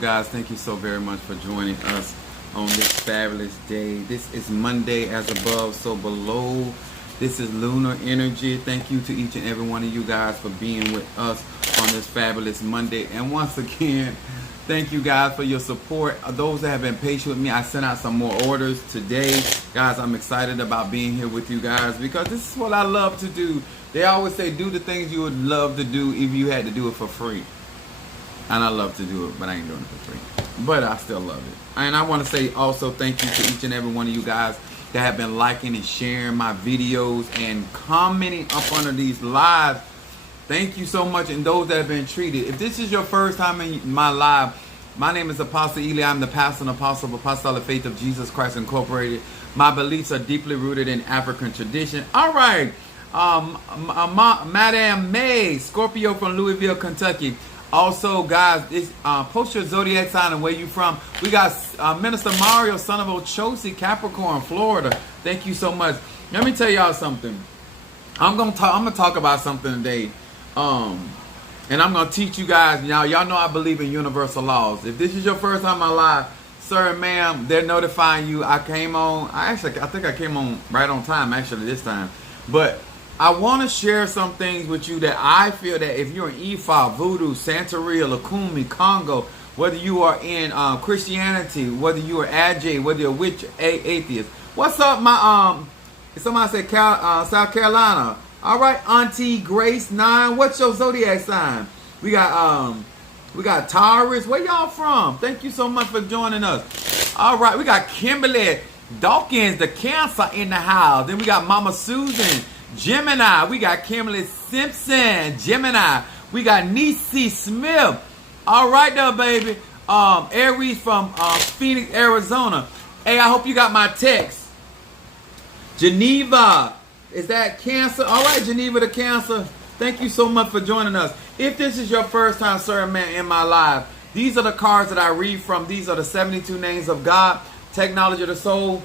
guys. Thank you so very much for joining us on this fabulous day. This is Monday, as above, so below. This is Lunar Energy. Thank you to each and every one of you guys for being with us on this fabulous Monday. And once again, thank you guys for your support. Those that have been patient with me, I sent out some more orders today. Guys, I'm excited about being here with you guys because this is what I love to do. They always say do the things you would love to do if you had to do it for free. And I love to do it, but I ain't doing it for free. But I still love it. And I want to say also thank you to each and every one of you guys that have been liking and sharing my videos and commenting up under these lives. Thank you so much. And those that have been treated. If this is your first time in my live, my name is Apostle Ely. I'm the pastor and apostle of Apostolic Faith of Jesus Christ Incorporated. My beliefs are deeply rooted in African tradition. All right. Madame May, Scorpio from Louisville, Kentucky. Also, guys, post your zodiac sign and where you from. We got Minister Mario, son of Ochosi, Capricorn, Florida. Thank you so much. Let me tell y'all something. I'm gonna talk about something today, and I'm gonna teach you guys. Now, y'all know I believe in universal laws. If this is your first time on live, sir and ma'am, they're notifying you. I came on. I think I came on right on time. Actually, this time, but I want to share some things with you that I feel that if you're in Ifa, Voodoo, Santeria, Lukumi, Congo, whether you are in Christianity, whether you are Ajay, whether you're a witch, atheist. What's up, my somebody said South Carolina. All right, Auntie Grace 9. What's your zodiac sign? We got Taurus. Where y'all from? Thank you so much for joining us. All right, we got Kimberly Dawkins, the Cancer in the house. Then we got Mama Susan. Gemini, we got Kimberly Simpson, Gemini. We got Niecy Smith. All right, though, baby. Aries from Phoenix, Arizona. Hey, I hope you got my text. Geneva, is that Cancer? All right, Geneva the Cancer. Thank you so much for joining us. If this is your first time, sir and man, in my live, these are the cards that I read from. These are the 72 names of God, technology of the soul.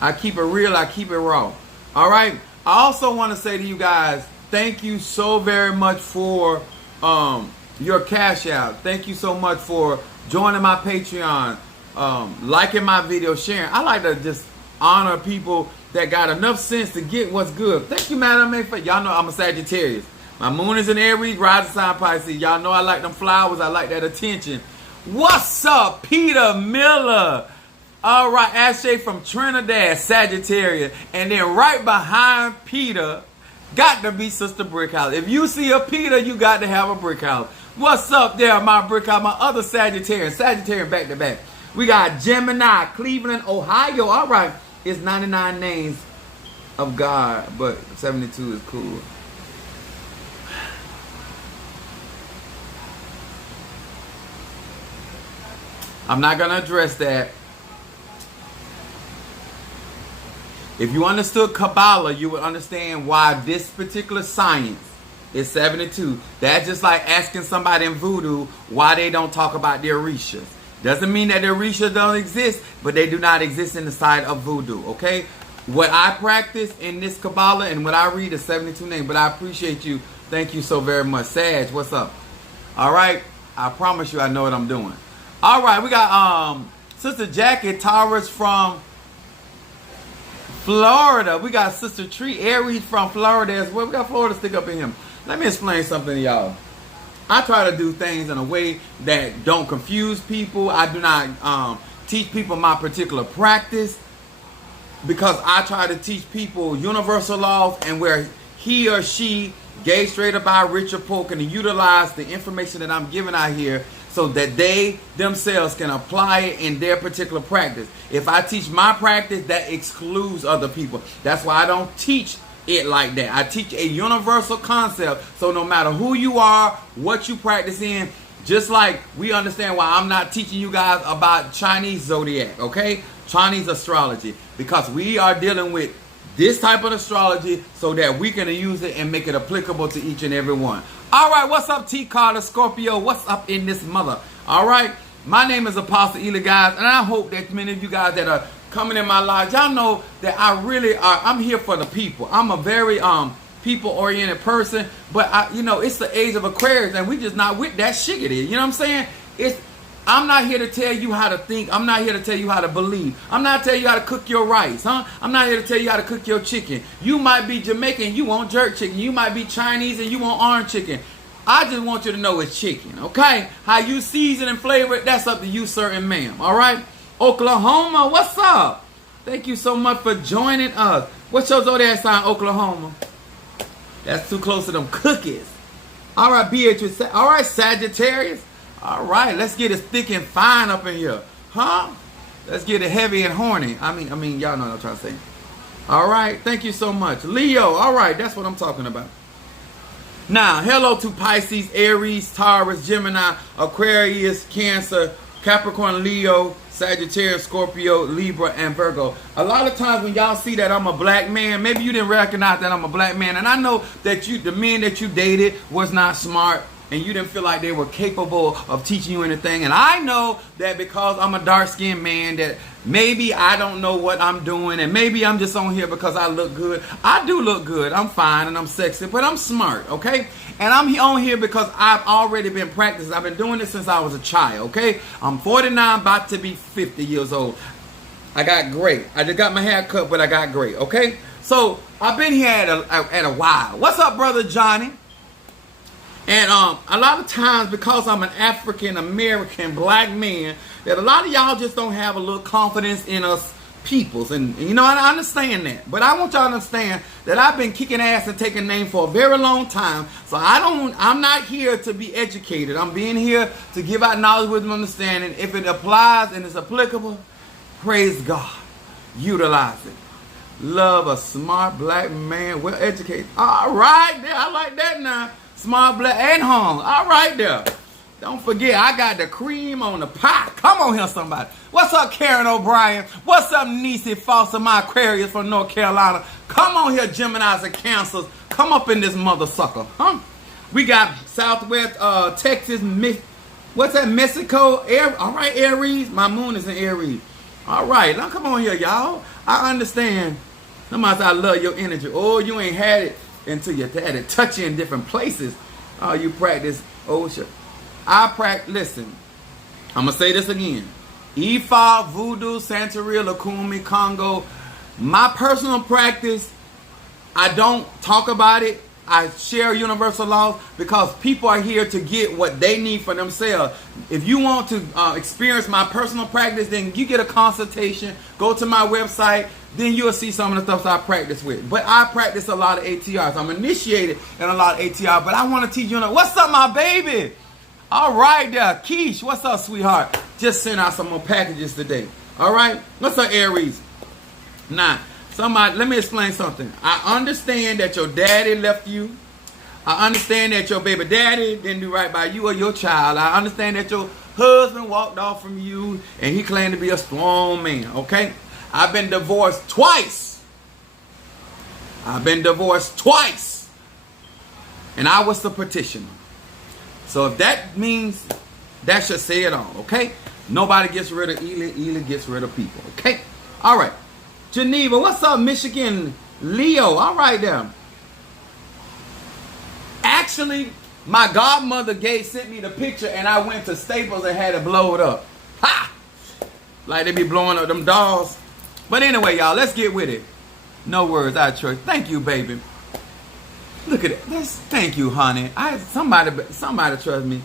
I keep it real. I keep it raw. All right. I also want to say to you guys, thank you so very much for your cash out. Thank you so much for joining my Patreon, liking my video, sharing. I like to just honor people that got enough sense to get what's good. Thank you, Madam A. Y'all know I'm a Sagittarius. My moon is in Aries, rising sign Pisces. Y'all know I like them flowers. I like that attention. What's up, Peter Miller? All right, Ashay from Trinidad, Sagittarius. And then right behind Peter, got to be Sister Brickhouse. If you see a Peter, you got to have a Brickhouse. What's up there, my Brickhouse? My other Sagittarius back to back. We got Gemini, Cleveland, Ohio. All right, it's 99 names of God, but 72 is cool. I'm not going to address that. If you understood Kabbalah, you would understand why this particular science is 72. That's just like asking somebody in Voodoo why they don't talk about their Orishas. Doesn't mean that their Orishas don't exist, but they do not exist in the side of Voodoo, okay? What I practice in this Kabbalah and what I read is 72 names, but I appreciate you. Thank you so very much. Sag, what's up? All right, I promise you I know what I'm doing. All right, we got Sister Jackie Taurus from Florida. We got Sister Tree Aries from Florida as well. We got Florida stick up in him. Let me explain something to y'all. I try to do things in a way that don't confuse people. I do not teach people my particular practice because I try to teach people universal laws and where he or she, gay, straight or bi, rich or poor, can utilize the information that I'm giving out here so that they themselves can apply it in their particular practice. If I teach my practice, that excludes other people. That's why I don't teach it like that. I teach a universal concept. So no matter who you are, what you practice in, just like we understand why I'm not teaching you guys about Chinese zodiac, okay? Chinese astrology. Because we are dealing with this type of astrology so that we can use it and make it applicable to each and every one. All right, what's up, T. Carter, Scorpio? What's up in this mother? All right, my name is Apostle Ely, guys, and I hope that many of you guys that are coming in my life, y'all know that I'm here for the people. I'm a very people-oriented person, but it's the age of Aquarius, and we just not with that shiggity. You know what I'm saying? I'm not here to tell you how to think. I'm not here to tell you how to believe. I'm not telling you how to cook your rice, huh? I'm not here to tell you how to cook your chicken. You might be Jamaican, you want jerk chicken. You might be Chinese and you want orange chicken. I just want you to know it's chicken, okay? How you season and flavor it, that's up to you, sir and ma'am, all right? Oklahoma, what's up? Thank you so much for joining us. What's your zodiac sign, Oklahoma? That's too close to them cookies. All right, Beatrice. All right, Sagittarius. All right, let's get it thick and fine up in here. Huh? Let's get it heavy and horny. I mean, y'all know what I'm trying to say. All right, thank you so much. Leo, all right, that's what I'm talking about. Now, hello to Pisces, Aries, Taurus, Gemini, Aquarius, Cancer, Capricorn, Leo, Sagittarius, Scorpio, Libra, and Virgo. A lot of times when y'all see that I'm a black man, maybe you didn't recognize that I'm a black man. And I know that the men that you dated was not smart and you didn't feel like they were capable of teaching you anything. And I know that because I'm a dark-skinned man that maybe I don't know what I'm doing and maybe I'm just on here because I look good. I do look good. I'm fine and I'm sexy, but I'm smart, okay? And I'm on here because I've already been practicing. I've been doing this since I was a child, okay? I'm 49, about to be 50 years old. I got great. I just got my hair cut, but I got great, okay? So I've been here at a while. What's up, Brother Johnny? And a lot of times, because I'm an African-American black man, that a lot of y'all just don't have a little confidence in us peoples. And you know, I understand that. But I want y'all to understand that I've been kicking ass and taking names for a very long time. So I'm not here to be educated. I'm being here to give out knowledge, wisdom, understanding. If it applies and it's applicable, praise God. Utilize it. Love a smart black man, well educated. All right, there. I like that now. Smart, black, and hung. All right there. Don't forget, I got the cream on the pie. Come on here, somebody. What's up, Karen O'Brien? What's up, Niecy Foster, my Aquarius from North Carolina? Come on here, Geminis and Cancers. Come up in this mother sucker, huh? We got Southwest Texas, what's that, Mexico? All right, Aries. My moon is in Aries. All right, now come on here, y'all. I understand. Somebody said, I love your energy. Oh, you ain't had it until you had to touch you in different places. Oh, you practice. Oh, sure. Listen, I'm going to say this again. Ifa, Voodoo, Santeria, Lakumi, Congo. My personal practice, I don't talk about it. I share universal laws because people are here to get what they need for themselves. If you want to experience my personal practice, then you get a consultation. Go to my website. Then you'll see some of the stuff I practice with. But I practice a lot of ATRs. I'm initiated in a lot of ATR. But I want to teach you. What's up, my baby? All right, there. Keish, what's up, sweetheart? Just sent out some more packages today. All right? What's up, Aries? Now, let me explain something. I understand that your daddy left you. I understand that your baby daddy didn't do right by you or your child. I understand that your husband walked off from you and he claimed to be a strong man, okay? I've been divorced twice. I've been divorced twice. And I was the petitioner. So if that means, that should say it all, okay? Nobody gets rid of Ely. Ely gets rid of people, okay? All right. Geneva, what's up, Michigan? Leo, all right there. Actually, my godmother sent me the picture and I went to Staples and had it blowed up. Ha! Like they be blowing up them dolls. But anyway, y'all, let's get with it. No words, I trust. Thank you, baby. Look at it. Thank you, honey. Somebody trust me.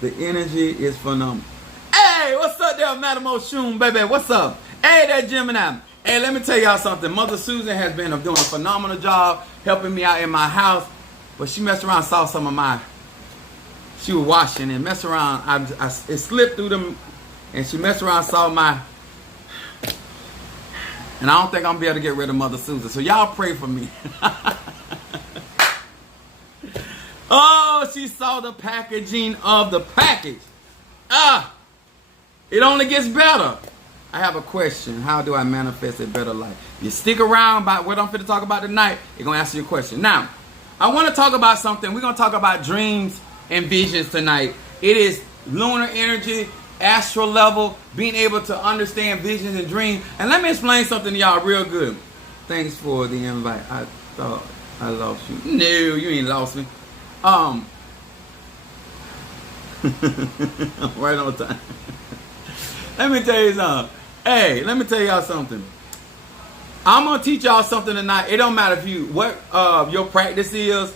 The energy is phenomenal. Hey, what's up there, Madam Oshun, baby? What's up? Hey, that Gemini. Hey, let me tell y'all something. Mother Susan has been doing a phenomenal job helping me out in my house. But she messed around and saw some of she was washing and messed around. It slipped through them and she messed around and saw my, and I don't think I'm going to be able to get rid of Mother Susan. So y'all pray for me. Oh, she saw the packaging of the package. It only gets better. I have a question. How do I manifest a better life? You stick around by what I'm going to talk about tonight. It's going to answer your question. Now, I want to talk about something. We're going to talk about dreams and visions tonight. It is lunar energy, astral level, being able to understand visions and dreams. And let me explain something to y'all real good. Thanks for the invite. I thought I lost you. No, you ain't lost me. Right on time. Let me tell you something. Hey, let me tell y'all something. I'm gonna teach y'all something tonight. It don't matter if you what your practice is.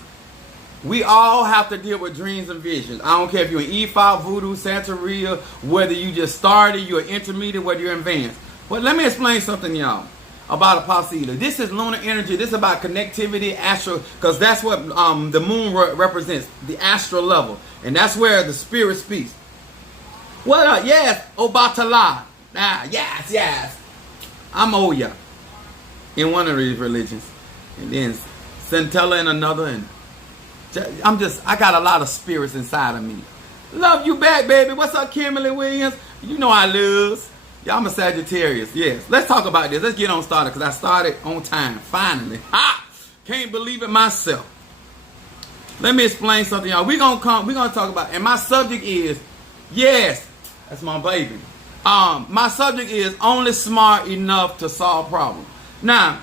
We all have to deal with dreams and visions. I don't care if you're an E5, Voodoo, Santeria, whether you just started, you're intermediate, whether you're advanced. But let me explain something, y'all, about Apostle Eda. This is lunar energy. This is about connectivity, astral, because that's what the moon represents, the astral level. And that's where the spirit speaks. What up? Yes, Obatala. Yes. I'm Oya in one of these religions. And then Centella in another. And I got a lot of spirits inside of me. Love you back, baby. What's up, Kimberly Williams? You know I lose. Yeah, I'm a Sagittarius. Yes. Let's talk about this. Let's get on started because I started on time. Finally. Can't believe it myself. Let me explain something, y'all. We're gonna talk about, and my subject is, yes, that's my baby. My subject is only smart enough to solve problems. Now,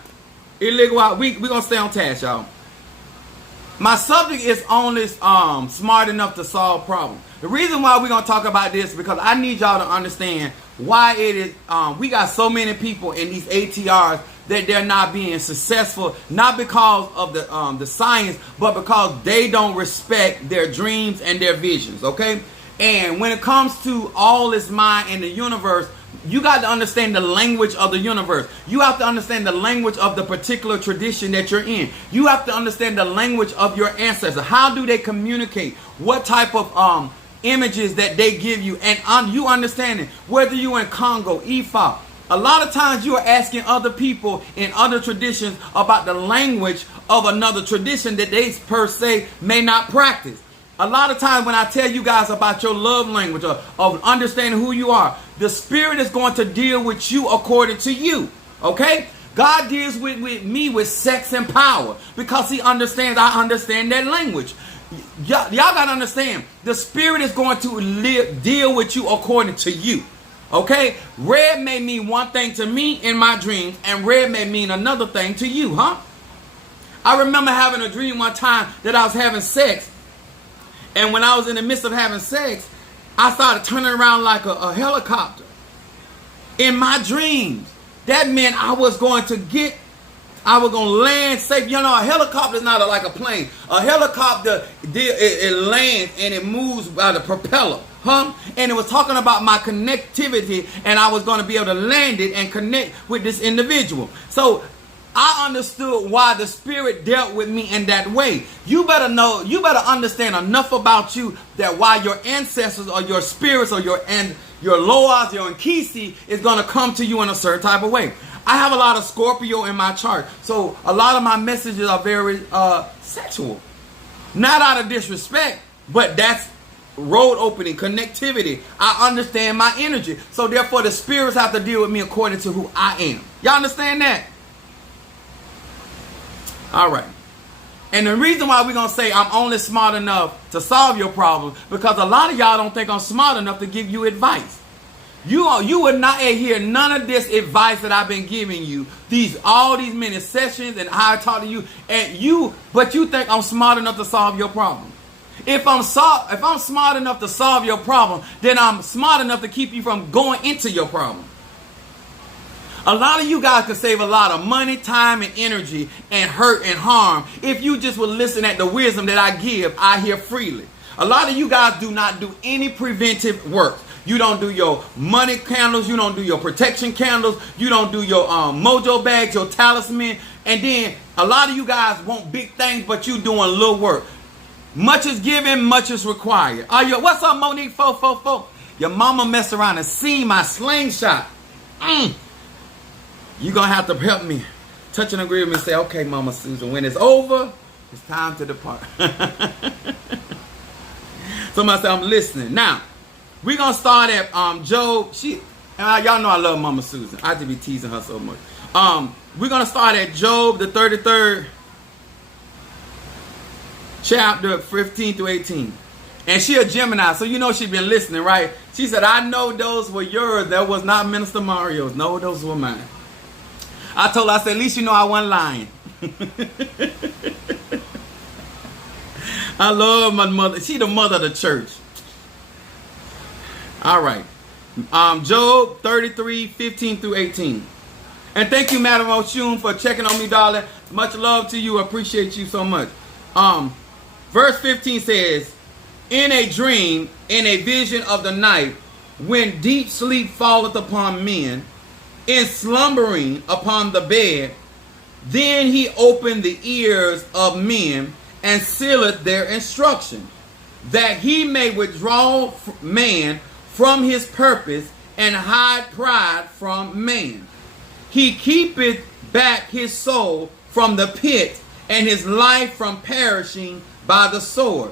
illegal. We're gonna stay on task, y'all. My subject is only smart enough to solve problems. The reason why we're going to talk about this is because I need y'all to understand why it is we got so many people in these ATRs that they're not being successful, not because of the science, but because they don't respect their dreams and their visions, okay? And when it comes to all is mind in the universe, you got to understand the language of the universe. You have to understand the language of the particular tradition that you're in. You have to understand the language of your ancestors. How do they communicate? What type of images that they give you? And you understanding whether you're in Congo, Ifa. A lot of times you are asking other people in other traditions about the language of another tradition that they per se may not practice. A lot of times when I tell you guys about your love language of understanding who you are, the spirit is going to deal with you according to you. Okay? God deals with me with sex and power because he understands I understand that language. Y'all got to understand, the spirit is going to deal with you according to you. Okay? Red may mean one thing to me in my dreams, and red may mean another thing to you, huh? I remember having a dream one time that I was having sex. And when I was in the midst of having sex, I started turning around like a helicopter. In my dreams, that meant I was going to land safe. You know, a helicopter is not like a plane. A helicopter, it lands and it moves by the propeller. Huh? And it was talking about my connectivity, and I was going to be able to land it and connect with this individual. So I understood why the spirit dealt with me in that way. You better know, you better understand enough about you that why your ancestors or your spirits or your Loas, your Nkisi is going to come to you in a certain type of way. I have a lot of Scorpio in my chart, so a lot of my messages are very sexual. Not out of disrespect, but that's road opening, connectivity. I understand my energy. So therefore the spirits have to deal with me according to who I am. Y'all understand that? All right. And the reason why we're going to say I'm only smart enough to solve your problem, because a lot of y'all don't think I'm smart enough to give you advice. You would not hear none of this advice that I've been giving you, all these many sessions and how I talk to you, but you think I'm smart enough to solve your problem. If I'm smart enough to solve your problem, then I'm smart enough to keep you from going into your problem. A lot of you guys can save a lot of money, time, and energy and hurt and harm if you just would listen at the wisdom that I give. I hear freely. A lot of you guys do not do any preventive work. You don't do your money candles. You don't do your protection candles. You don't do your mojo bags, your talisman. And then a lot of you guys want big things, but you doing little work. Much is given, much is required. What's up, Monique 444? Your mama messed around and seen my slingshot. You're going to have to help me. Touch and agree with me and say, okay, Mama Susan, when it's over, it's time to depart. Somebody say, I'm listening. Now, we're going to start at Job. Y'all know I love Mama Susan. I just be teasing her so much. We're going to start at Job, the 33rd chapter, 15 through 18. And she a Gemini, so you know she been listening, right? She said, I know those were yours. That was not Minister Mario's. No, those were mine. I told her, I said, at least you know I wasn't lying. I love my mother. She the mother of the church. All right. Job 33:15-18. And thank you, Madam Oshun, for checking on me, darling. Much love to you. Appreciate you so much. Verse 15 says, in a dream, in a vision of the night, when deep sleep falleth upon men, in slumbering upon the bed, then he opened the ears of men and sealeth their instruction, that he may withdraw man from his purpose and hide pride from man. He keepeth back his soul from the pit and his life from perishing by the sword.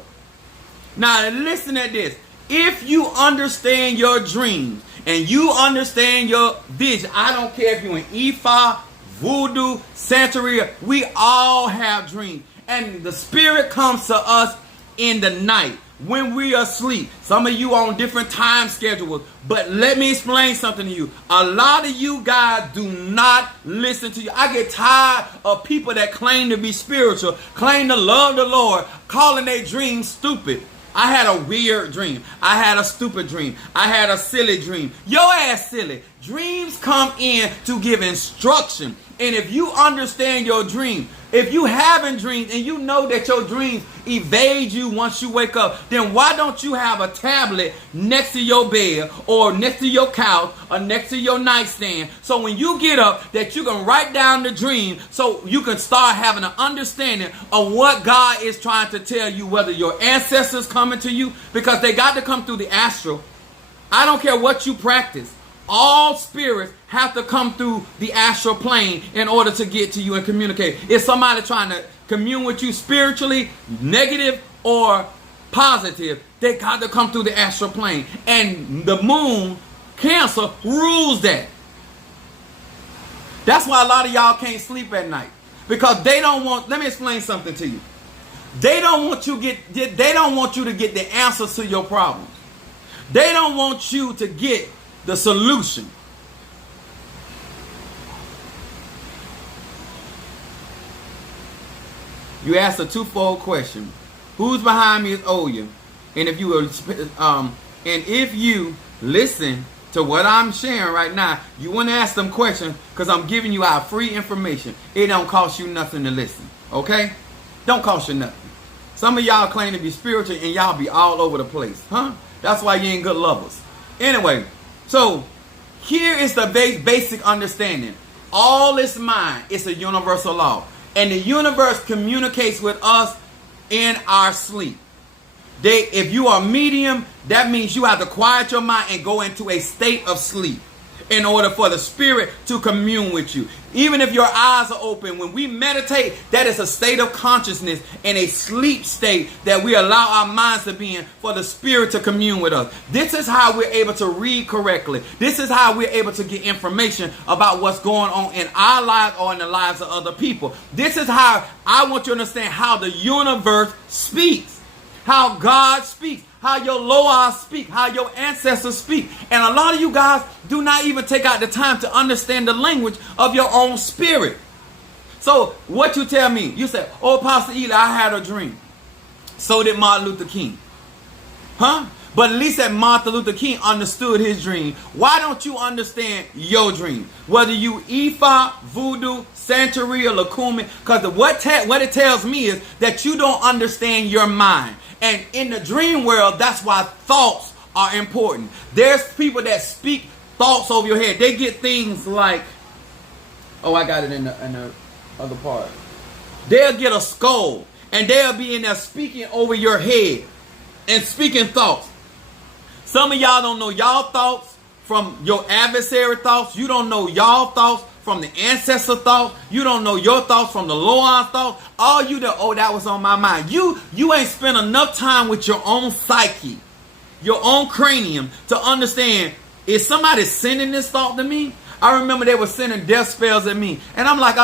Now listen at this. If you understand your dreams and you understand your vision, I don't care if you're in Ifa, Voodoo, Santeria, we all have dreams. And the spirit comes to us in the night when we are asleep. Some of you on different time schedules, but let me explain something to you. A lot of you guys do not listen to you. I get tired of people that claim to be spiritual, claim to love the Lord, calling their dreams stupid. I had a weird dream. I had a stupid dream. I had a silly dream. Your ass silly. Dreams come in to give instruction. And if you understand your dream, if you haven't dreamed and you know that your dreams evade you once you wake up, then why don't you have a tablet next to your bed or next to your couch or next to your nightstand, so when you get up that you can write down the dream so you can start having an understanding of what God is trying to tell you, whether your ancestors coming to you, because they got to come through the astral. I don't care what you practice. All spirits have to come through the astral plane in order to get to you and communicate. If somebody trying to commune with you spiritually, negative or positive, they got to come through the astral plane. And the moon, Cancer, rules that. That's why a lot of y'all can't sleep at night. Because they don't want, let me explain something to you. They don't want you to get the answers to your problems. They don't want you to get the solution. You asked a twofold question. Who's behind me is Oya. And if you will, and if you listen to what I'm sharing right now, you want to ask them questions, because I'm giving you out free information. It don't cost you nothing to listen. Okay? Don't cost you nothing. Some of y'all claim to be spiritual and y'all be all over the place. Huh? That's why you ain't good lovers. Anyway, so here is the basic understanding. All is mind. It's a universal law. And the universe communicates with us in our sleep. If you are medium, that means you have to quiet your mind and go into a state of sleep in order for the spirit to commune with you. Even if your eyes are open, when we meditate, that is a state of consciousness and a sleep state that we allow our minds to be in for the spirit to commune with us. This is how we're able to read correctly. This is how we're able to get information about what's going on in our lives or in the lives of other people. This is how I want you to understand how the universe speaks, how God speaks, how your Loa speak, how your ancestors speak. And a lot of you guys do not even take out the time to understand the language of your own spirit. So what you tell me, you say, oh, Pastor Eli, I had a dream. So did Martin Luther King. Huh? But at least that Martin Luther King understood his dream. Why don't you understand your dream? Whether you Ifa, Voodoo, Santeria, Lakumi, because what it tells me is that you don't understand your mind. And in the dream world, that's why thoughts are important. There's people that speak thoughts over your head. They get things like, oh, I got it in the other part. They'll get a skull, and they'll be in there speaking over your head and speaking thoughts. Some of y'all don't know y'all thoughts from your adversary thoughts. You don't know y'all thoughts from the ancestor thoughts. You don't know your thoughts from the Loan thoughts. All you know, oh, that was on my mind. You ain't spent enough time with your own psyche, your own cranium, to understand, is somebody sending this thought to me? I remember they were sending death spells at me. And I'm like,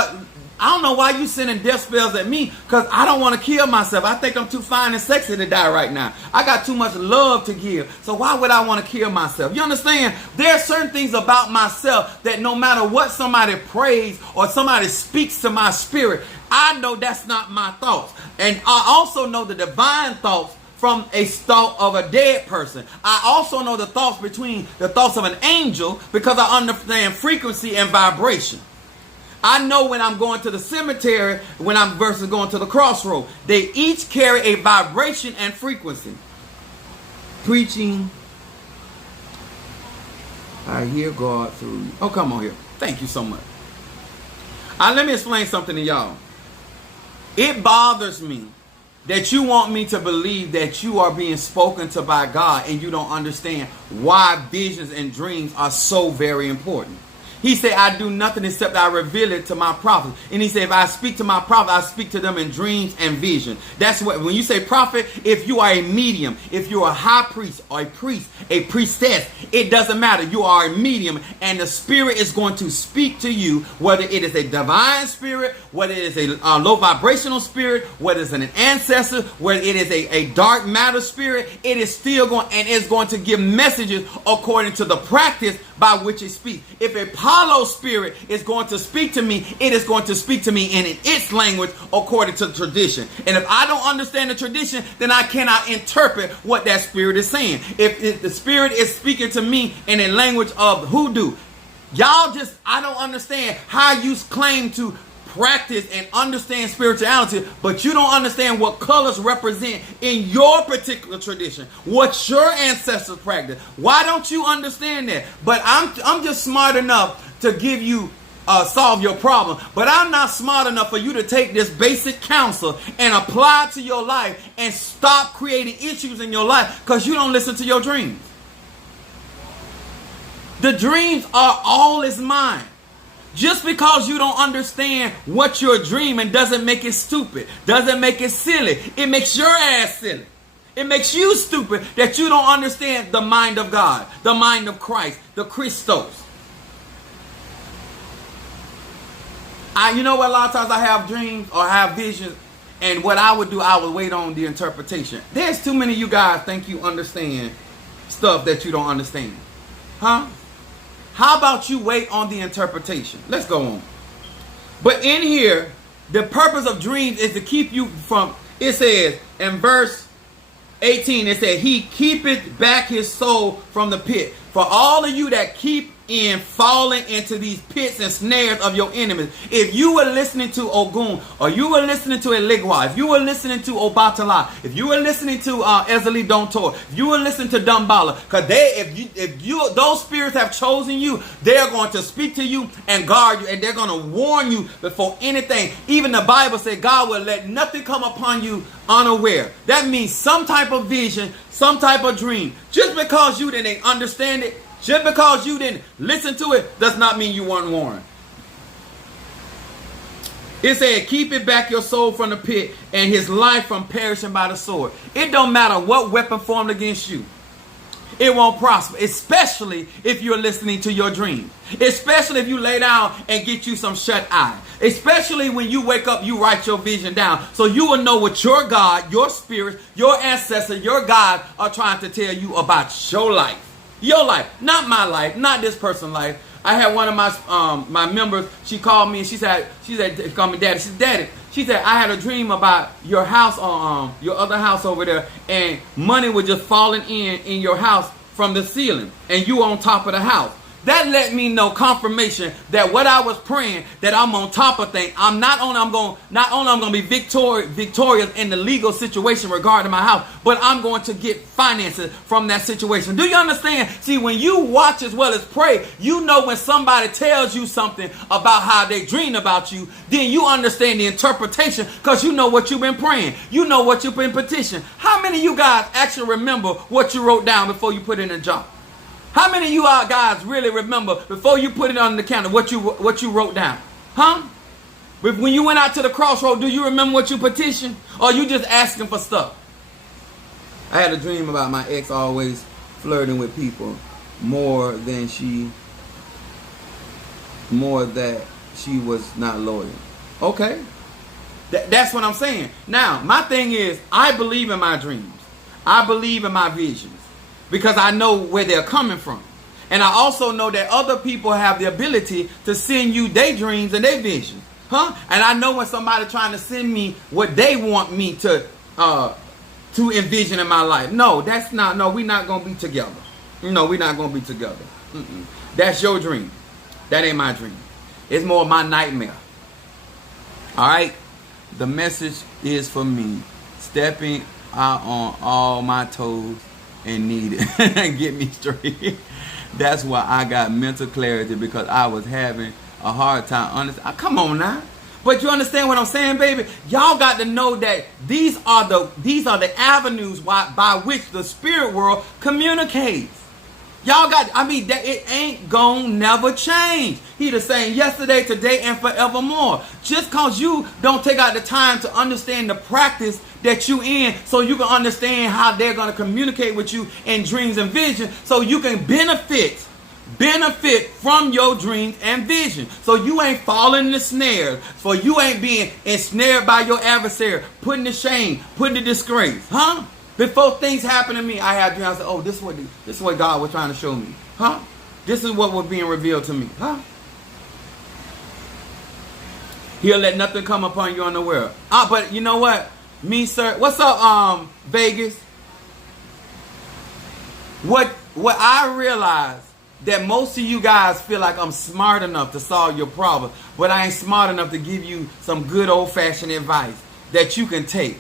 I don't know why you sending death spells at me, because I don't want to kill myself. I think I'm too fine and sexy to die right now. I got too much love to give. So why would I want to kill myself? You understand? There are certain things about myself that no matter what somebody prays or somebody speaks to my spirit, I know that's not my thoughts. And I also know the divine thoughts from a thought of a dead person. I also know the thoughts between the thoughts of an angel because I understand frequency and vibration. I know when I'm going to the cemetery, when I'm versus going to the crossroad. They each carry a vibration and frequency. Preaching, I hear God through you. Oh, come on here. Thank you so much. Let me explain something to y'all. It bothers me that you want me to believe that you are being spoken to by God and you don't understand why visions and dreams are so very important. He said, I do nothing except I reveal it to my prophets. And he said, if I speak to my prophet, I speak to them in dreams and vision. That's what, when you say prophet, if you are a medium, if you're a high priest or a priest, a priestess, it doesn't matter. You are a medium and the spirit is going to speak to you, whether it is a divine spirit, whether it is a low vibrational spirit, whether it's an ancestor, whether it is a dark matter spirit, it is still going and it's going to give messages according to the practice by which it speaks. If a Apollo spirit is going to speak to me, it is going to speak to me in its language according to the tradition. And if I don't understand the tradition, then I cannot interpret what that spirit is saying. If the spirit is speaking to me in a language of hoodoo, I don't understand how you claim to practice and understand spirituality, but you don't understand what colors represent in your particular tradition, what your ancestors practice. Why don't you understand that? But I'm just smart enough to give you solve your problem, but I'm not smart enough for you to take this basic counsel and apply it to your life and stop creating issues in your life because you don't listen to your dreams. The dreams are all is mine. Just because you don't understand what you're dreaming doesn't make it stupid, doesn't make it silly. It makes your ass silly. It makes you stupid that you don't understand the mind of God, the mind of Christ, the Christos. You know what, a lot of times I have dreams or have visions, and what I would do, I would wait on the interpretation. There's too many of you guys think you understand stuff that you don't understand. Huh? How about you wait on the interpretation? Let's go on. But in here, the purpose of dreams is to keep you from, it says in verse 18, it said, he keepeth back his soul from the pit. For all of you that keep in falling into these pits and snares of your enemies. If you were listening to Ogun, or you were listening to Eligwa, if you were listening to Obatala, if you were listening to Ezeli Dontor, if you were listening to Dumbala, because if those spirits have chosen you, they're going to speak to you and guard you, and they're going to warn you before anything. Even the Bible said God will let nothing come upon you unaware. That means some type of vision, some type of dream. Just because you didn't understand it, just because you didn't listen to it, does not mean you weren't warned. It said, keep it back your soul from the pit and his life from perishing by the sword. It don't matter what weapon formed against you. It won't prosper, especially if you're listening to your dreams. Especially if you lay down and get you some shut eye. Especially when you wake up, you write your vision down. So you will know what your God, your spirit, your ancestor, your God are trying to tell you about your life. Your life, not my life, not this person's life. I had one of my members. She called me and she said, call me Daddy. She said, Daddy. She said, I had a dream about your house on your other house over there, and money was just falling in your house from the ceiling, and you on top of the house. That let me know confirmation that what I was praying, that I'm on top of things. I'm going to be victorious in the legal situation regarding my house, but I'm going to get finances from that situation. Do you understand? See, when you watch as well as pray, you know when somebody tells you something about how they dream about you, then you understand the interpretation because you know what you've been praying. You know what you've been petitioning. How many of you guys actually remember what you wrote down before you put it in a jar? How many of you guys really remember before you put it on the counter what you wrote down? Huh? When you went out to the crossroad, do you remember what you petitioned? Or you just asking for stuff? I had a dream about my ex always flirting with people more that she was not loyal. Okay. That's what I'm saying. Now, my thing is, I believe in my dreams. I believe in my visions. Because I know where they're coming from. And I also know that other people have the ability to send you their dreams and their visions. Huh? And I know when somebody trying to send me what they want me to to envision in my life. No, that's not. No, we're not gonna be together. No, we're not gonna be together. That's your dream. That ain't my dream. It's more my nightmare. All right. The message is for me. Stepping out on all my toes and need it. Get me straight. That's why I got mental clarity, because I was having a hard time understanding. Come on now. But you understand what I'm saying, baby? Y'all got to know that these are the avenues by which the spirit world communicates. Y'all got, that it ain't gonna never change. He the same yesterday, today, and forevermore. Just cause you don't take out the time to understand the practice that you in, so you can understand how they're gonna communicate with you in dreams and vision, so you can benefit from your dreams and vision. So you ain't falling in the snares. So you ain't being ensnared by your adversary, putting to shame, putting to disgrace. Huh? Before things happen to me, I had dreams. I said, oh, this is what God was trying to show me. Huh? This is what was being revealed to me. Huh? He'll let nothing come upon you unaware. But you know what? Me, sir. What's up, Vegas? What I realized, that most of you guys feel like I'm smart enough to solve your problem, but I ain't smart enough to give you some good old-fashioned advice that you can take.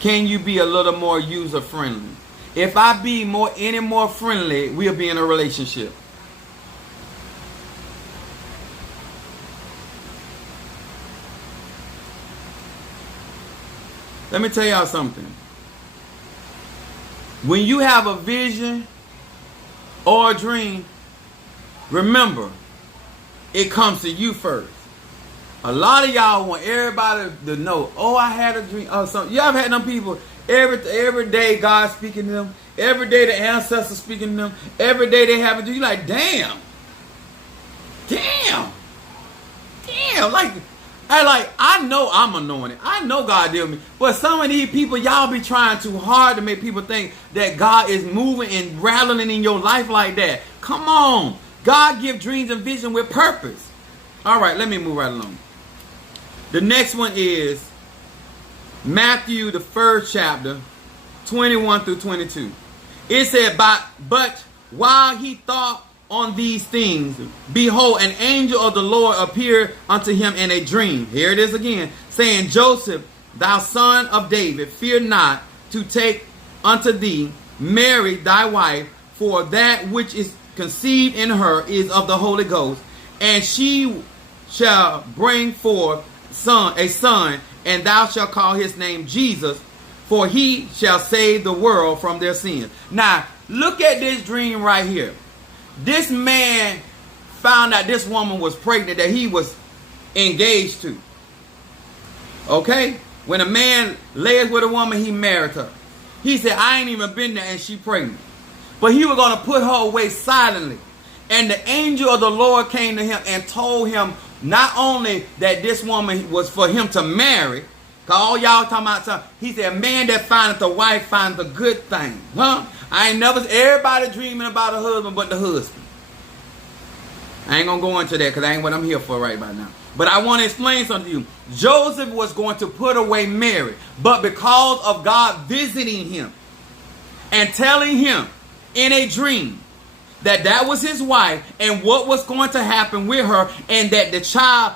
Can you be a little more user-friendly? If I be any more friendly, we'll be in a relationship. Let me tell y'all something. When you have a vision or a dream, remember, it comes to you first. A lot of y'all want everybody to know, oh, I had a dream or something. You ever had them people, every day God speaking to them, every day the ancestors speaking to them, every day they have a dream. You're like, damn. I know I'm anointed. I know God deal with me. But some of these people, y'all be trying too hard to make people think that God is moving and rattling in your life like that. Come on. God give dreams and vision with purpose. All right, let me move right along. The next one is Matthew, the 1st chapter, 21 through 22. It said, but while he thought on these things, behold, an angel of the Lord appeared unto him in a dream. Here it is again, saying, Joseph, thou son of David, fear not to take unto thee Mary thy wife, for that which is conceived in her is of the Holy Ghost, and she shall bring forth a son, and thou shalt call his name Jesus, for he shall save the world from their sins. Now, look at this dream right here. This man found out this woman was pregnant that he was engaged to. Okay? When a man lays with a woman, he married her. He said, I ain't even been there and she pregnant. But he was going to put her away silently. And the angel of the Lord came to him and told him not only that this woman was for him to marry, because all y'all talking about something, he said, a man that findeth a wife finds a good thing. Huh? I ain't never, everybody dreaming about a husband but the husband. I ain't going to go into that because that ain't what I'm here for right about now. But I want to explain something to you. Joseph was going to put away Mary, but because of God visiting him and telling him in a dream that was his wife and what was going to happen with her, and that the child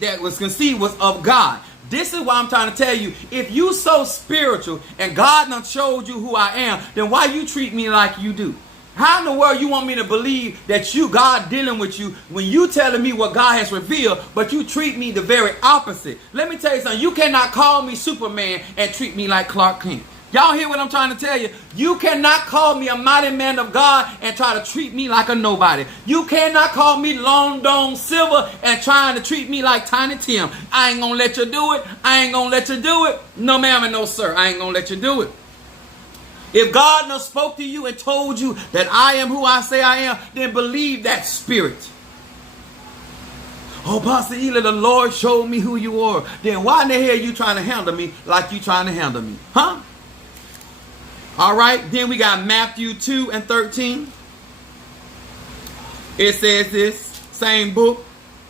that was conceived was of God. This is why I'm trying to tell you, if you so spiritual and God done showed you who I am, then why you treat me like you do? How in the world you want me to believe that God dealing with you when you telling me what God has revealed, but you treat me the very opposite? Let me tell you something. You cannot call me Superman and treat me like Clark Kent. Y'all hear what I'm trying to tell you? You cannot call me a mighty man of God and try to treat me like a nobody. You cannot call me Long Dong Silver and trying to treat me like Tiny Tim. I ain't gonna let you do it. I ain't gonna let you do it. No ma'am and no sir. I ain't gonna let you do it. If God done spoke to you and told you that I am who I say I am, then believe that spirit. Oh, Pastor Eli, the Lord showed me who you are. Then why in the hell are you trying to handle me like you trying to handle me? Huh? All right, then we got Matthew 2 and 13. It says this, same book,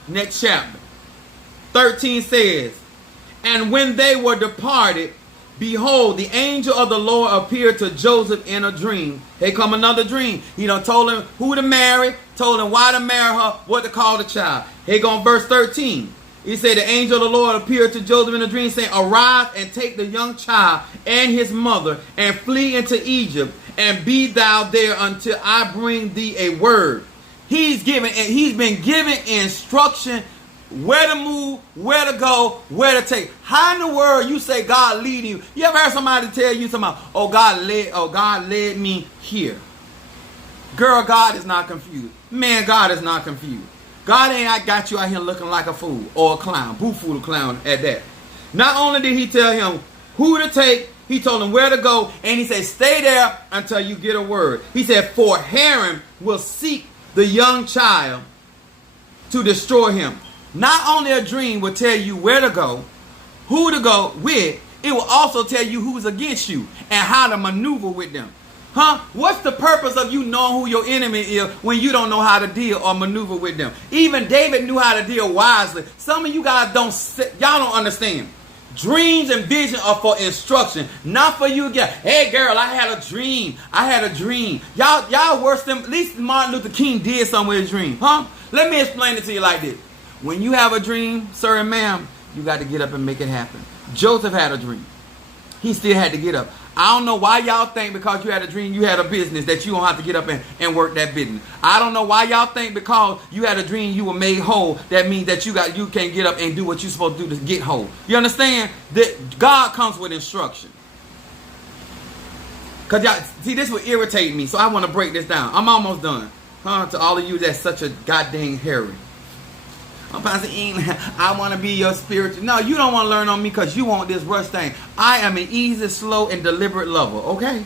next chapter. 13 says, and when they were departed, behold, the angel of the Lord appeared to Joseph in a dream. Here come another dream. He done told him who to marry, told him why to marry her, what to call the child. Here go verse 13. He said, the angel of the Lord appeared to Joseph in a dream, saying, arise and take the young child and his mother and flee into Egypt, and be thou there until I bring thee a word. He's been given instruction where to move, where to go, where to take. How in the world you say God leading you? You ever heard somebody tell you something? Oh, God led me here. Girl, God is not confused. Man, God is not confused. God ain't got you out here looking like a fool or a clown. Boo-fool clown at that. Not only did he tell him who to take, he told him where to go, and he said, stay there until you get a word. He said, for Herod will seek the young child to destroy him. Not only a dream will tell you where to go, who to go with, it will also tell you who's against you and how to maneuver with them. Huh? What's the purpose of you knowing who your enemy is when you don't know how to deal or maneuver with them? Even David knew how to deal wisely. Some of you guys y'all don't understand. Dreams and vision are for instruction, not for you to get, hey girl, I had a dream. I had a dream. Y'all worse than, at least Martin Luther King did something with his dream. Huh? Let me explain it to you like this. When you have a dream, sir and ma'am, you got to get up and make it happen. Joseph had a dream. He still had to get up. I don't know why y'all think because you had a dream, you had a business that you don't have to get up and work that business. I don't know why y'all think because you had a dream you were made whole, that means that you can't get up and do what you're supposed to do to get whole. You understand? That God comes with instruction. Because y'all, see, this would irritate me, so I want to break this down. I'm almost done. Huh? To all of you that's such a goddamn Harry. Pastor Ian, I want to be your spiritual. No, you don't want to learn on me because you want this rush thing. I am an easy, slow, and deliberate lover. Okay?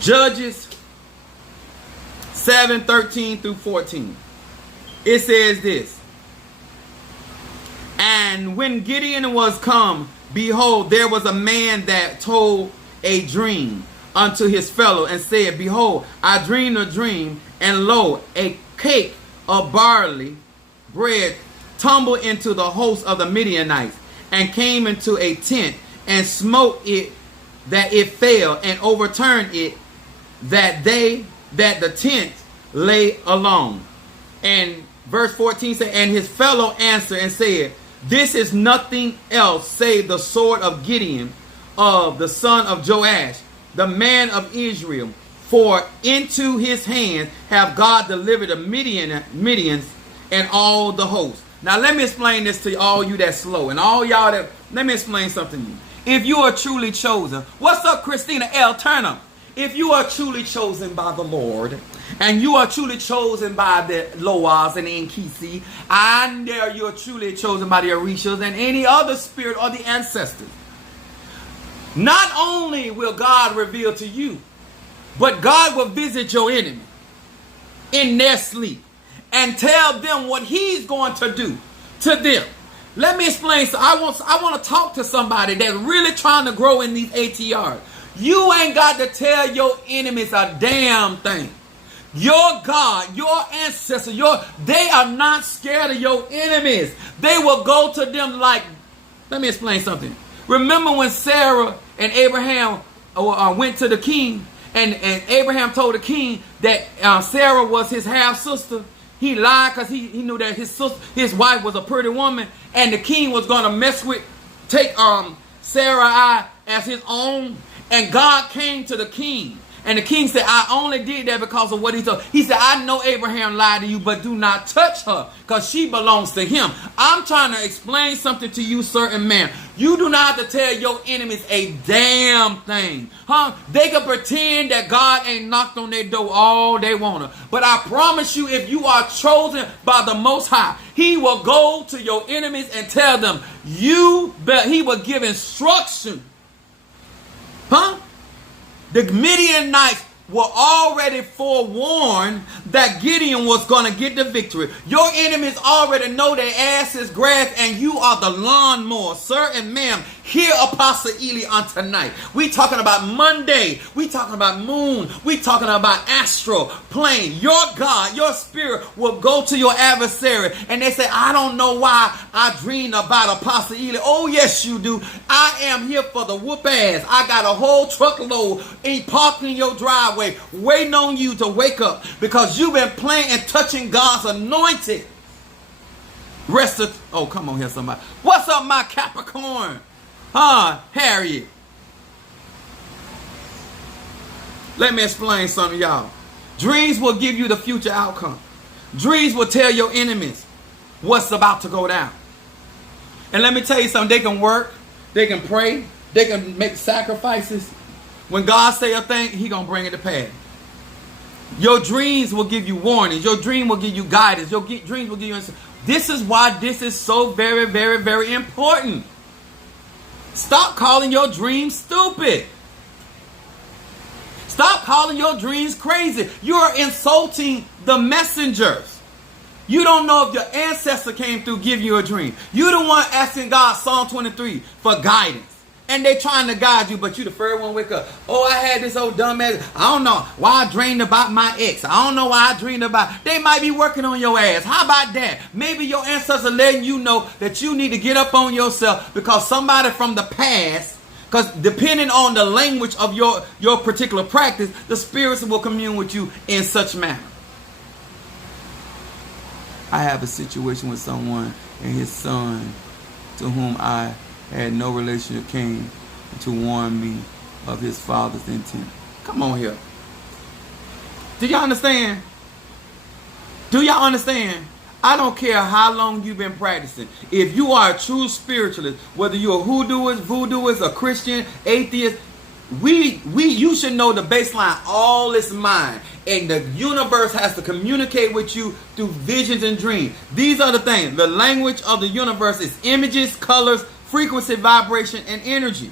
Judges 7:13 through 14. It says this. And when Gideon was come, behold, there was a man that told a dream unto his fellow and said, behold, I dreamed a dream, and lo, a cake of barley bread tumbled into the host of the Midianites, and came into a tent, and smote it that it fell, and overturned it that the tent lay alone. And verse 14 said, and his fellow answered and said, this is nothing else save the sword of Gideon, of the son of Joash, the man of Israel, for into his hands have God delivered the Midians and all the hosts. Now let me explain this to all you that's slow and all y'all that, let me explain something to you. If you are truly chosen, what's up Christina L. Turner? If you are truly chosen by the Lord, and you are truly chosen by the Loas and the Nkisi, and you are truly chosen by the Orishas and any other spirit or the ancestors, not only will God reveal to you, but God will visit your enemy in their sleep and tell them what he's going to do to them. Let me explain. So I want to talk to somebody that's really trying to grow in these ATRs. You ain't got to tell your enemies a damn thing. Your God, your ancestors, they are not scared of your enemies. They will go to them like, let me explain something. Remember when Sarah and Abraham went to the king, and Abraham told the king that Sarah was his half-sister? He lied because he knew that his wife was a pretty woman, and the king was going to take Sarai as his own. And God came to the king. And the king said, I only did that because of what he told. He said, I know Abraham lied to you, but do not touch her because she belongs to him. I'm trying to explain something to you, certain man. You do not have to tell your enemies a damn thing. Huh? They can pretend that God ain't knocked on their door all they want to. But I promise you, if you are chosen by the Most High, he will go to your enemies and tell them, he will give instruction. Huh? The Midianites were already forewarned that Gideon was going to get the victory. Your enemies already know their ass is grass and you are the lawnmower. Sir and ma'am, hear Apostle Ely on tonight. We talking about Monday. We talking about moon. We talking about astral plane. Your God, your spirit will go to your adversary and they say, I don't know why I dreamed about Apostle Ely. Oh, yes, you do. I am here for the whoop ass. I got a whole truckload parked in your driveway waiting on you to wake up because you've been playing and touching God's anointed. Oh, come on here, somebody. What's up, my Capricorn? Harriet. Let me explain something, y'all. Dreams will give you the future outcome. Dreams will tell your enemies what's about to go down. And let me tell you something. They can work. They can pray. They can make sacrifices. When God say a thing, he going to bring it to pass. Your dreams will give you warnings. Your dream will give you guidance. Your dreams will give you... This is why this is so very, very, very important. Stop calling your dreams stupid. Stop calling your dreams crazy. You are insulting the messengers. You don't know if your ancestor came through give you a dream. You the one asking God, Psalm 23, for guidance. And they trying to guide you, but you the first one wake up. Oh, I had this old dumb ass. I don't know why I dreamed about my ex. I don't know why I dreamed about. They might be working on your ass. How about that? Maybe your ancestors letting you know that you need to get up on yourself because somebody from the past, because depending on the language of your particular practice, the spirits will commune with you in such manner. I have a situation with someone and his son to whom I had no relationship came to warn me of his father's intent. Come on here. Do y'all understand? Do y'all understand? I don't care how long you've been practicing. If you are a true spiritualist, whether you're a hoodooist, voodooist, a Christian, atheist, you should know the baseline. All is mine. And the universe has to communicate with you through visions and dreams. These are the things. The language of the universe is images, colors, frequency, vibration, and energy.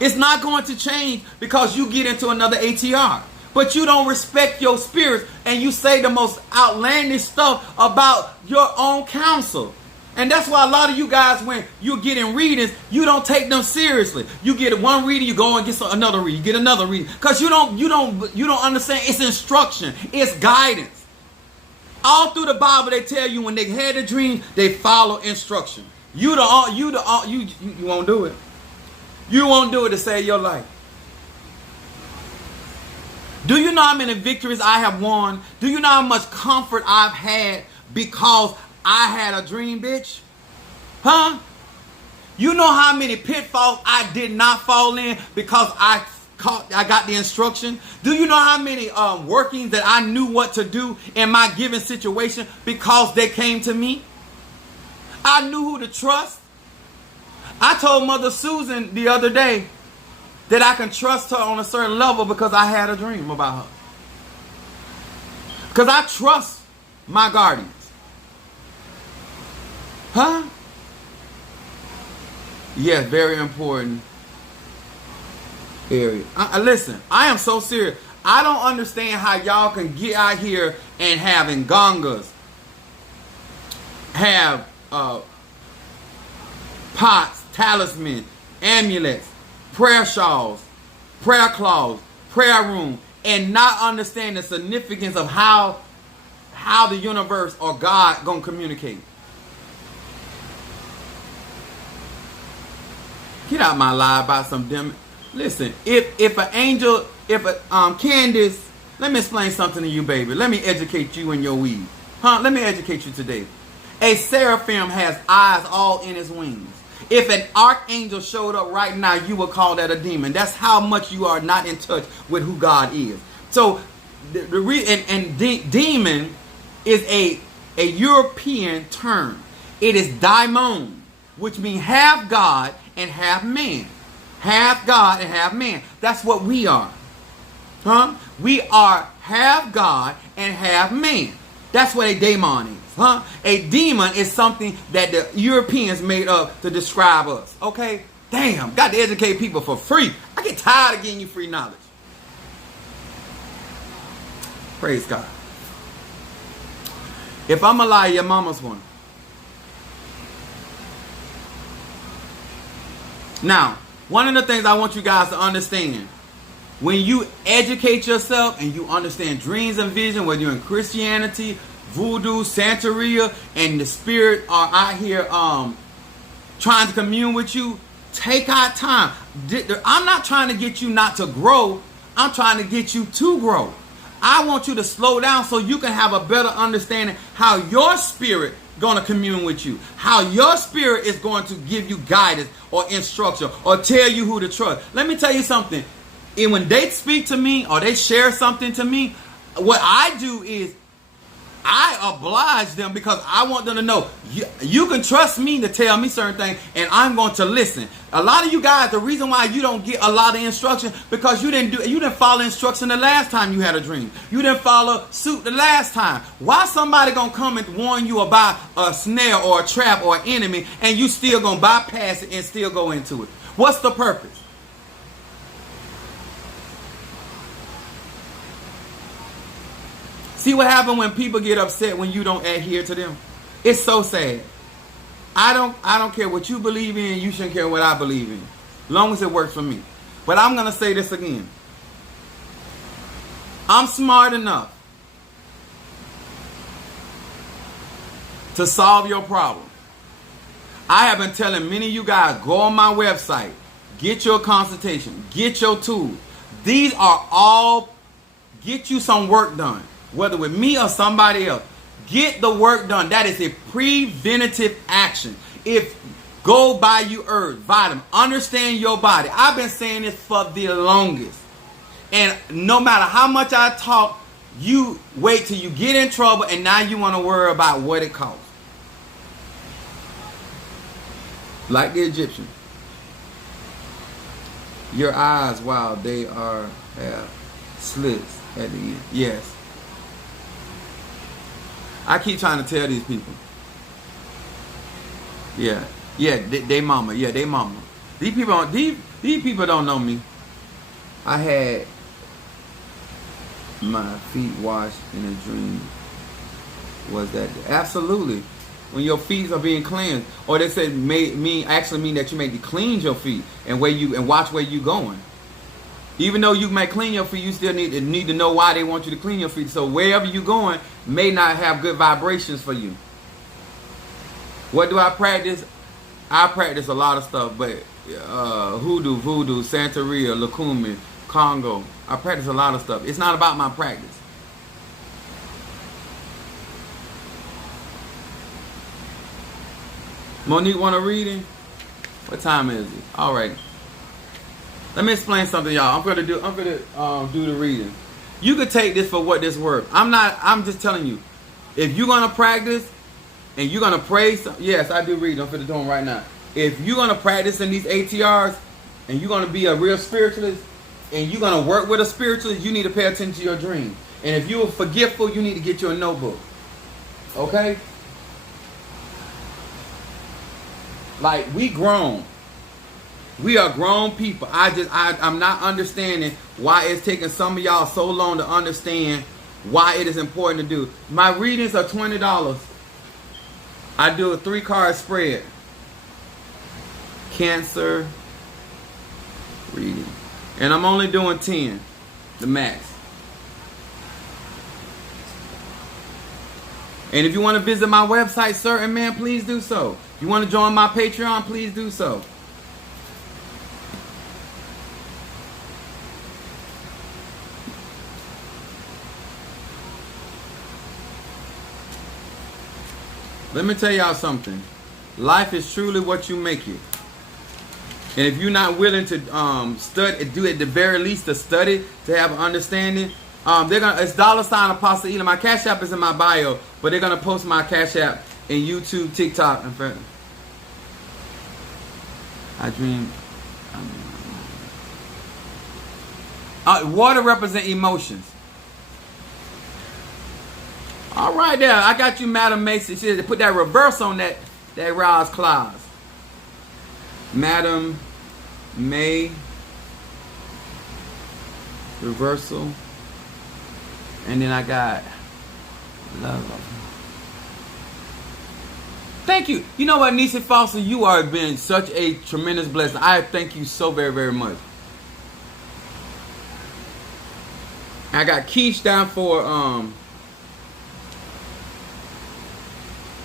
It's not going to change because you get into another ATR. But you don't respect your spirits and you say the most outlandish stuff about your own counsel. And that's why a lot of you guys, when you're getting readings, you don't take them seriously. You get one reading, you go and get another reading, you get another reading. Because you don't understand. It's instruction. It's guidance. All through the Bible, they tell you when they had a dream, they follow instruction. You won't do it. You won't do it to save your life. Do you know how many victories I have won? Do you know how much comfort I've had because I had a dream, bitch? Huh? You know how many pitfalls I did not fall in because I got the instruction? Do you know how many workings that I knew what to do in my given situation because they came to me? I knew who to trust. I told Mother Susan the other day that I can trust her on a certain level because I had a dream about her. Because I trust my guardians. Huh? Yeah, very important area. Listen, I am so serious. I don't understand how y'all can get out here and have ngongas, have pots, talisman, amulets, prayer shawls, prayer cloths, prayer room, and not understand the significance of how the universe or God gonna communicate. Get out my lie about some dim. Listen, if an angel, Candace, let me explain something to you, baby. Let me educate you in your weed. Let me educate you today. A seraphim has eyes all in his wings. If an archangel showed up right now, you would call that a demon. That's how much you are not in touch with who God is. So, demon is a European term. It is daimon, which means half God and half man. Half God and half man. That's what we are. We are half God and half man. That's what a daemon is. A demon is something that the Europeans made up to describe us. Okay? Damn, got to educate people for free. I get tired of getting you free knowledge. Praise God. If I'm a liar, your mama's one. Now, one of the things I want you guys to understand, when you educate yourself and you understand dreams and vision, whether you're in Christianity, voodoo, Santeria, and the spirit are out here trying to commune with you, take our time. I'm not trying to get you not to grow. I'm trying to get you to grow. I want you to slow down so you can have a better understanding how your spirit going to commune with you, how your spirit is going to give you guidance or instruction or tell you who to trust. Let me tell you something. And when they speak to me or they share something to me, what I do is I oblige them because I want them to know you can trust me to tell me certain things and I'm going to listen. A lot of you guys, the reason why you don't get a lot of instruction because you didn't follow instruction the last time you had a dream. You didn't follow suit the last time. Why somebody going to come and warn you about a snare or a trap or an enemy and you still going to bypass it and still go into it? What's the purpose? See what happens when people get upset when you don't adhere to them? It's so sad. I don't care what you believe in. You shouldn't care what I believe in. As long as it works for me. But I'm going to say this again. I'm smart enough to solve your problem. I have been telling many of you guys, go on my website. Get your consultation. Get your tools. These are all get you some work done. Whether with me or somebody else, get the work done. That is a preventative action. If go buy you herbs, vitamin, understand your body. I've been saying this for the longest. And no matter how much I talk, you wait till you get in trouble and now you want to worry about what it costs. Like the Egyptian. Your eyes, while they have slits at the end. Yes. I keep trying to tell these people. Yeah. Yeah, they mama. Yeah, they mama. These people don't know me. I had my feet washed in a dream. Was that absolutely when your feet are being cleansed, or they said mean that you may cleanse your feet and watch where you going. Even though you may clean your feet, you still need to know why they want you to clean your feet. So wherever you're going may not have good vibrations for you. What do I practice? I practice a lot of stuff, but hoodoo, voodoo, Santeria, Lukumi, Congo. I practice a lot of stuff. It's not about my practice. Monique want a reading? What time is it? All right. Let me explain something, y'all. I'm gonna do the reading. You could take this for what this worth. I'm just telling you. If you're gonna practice and you're gonna pray, yes, I do read. I'm gonna do them right now. If you're gonna practice in these ATRs and you're gonna be a real spiritualist and you're gonna work with a spiritualist, you need to pay attention to your dream. And if you're forgetful, you need to get you a notebook. Okay? Like, we grown. We are grown people. I'm not understanding why it's taking some of y'all so long to understand why it is important to do. My readings are $20. I do a 3-card spread. Cancer reading. And I'm only doing 10, the max. And if you want to visit my website, certain man, please do so. If you want to join my Patreon, please do so. Let me tell y'all something. Life is truly what you make it. And if you're not willing to study, do at the very least to study, to have an understanding, it's $ Apostle Elam. My Cash App is in my bio, but they're gonna post my Cash App in YouTube, TikTok, and Facebook. I dream. Water represent emotions. All right, there. I got you, Madam Mason. She said to put that reverse on that Roz clause. Madam May. Reversal. And then I got love. Thank you. You know what, Nisi Foster, you are been such a tremendous blessing. I thank you so very, very much. I got quiche down for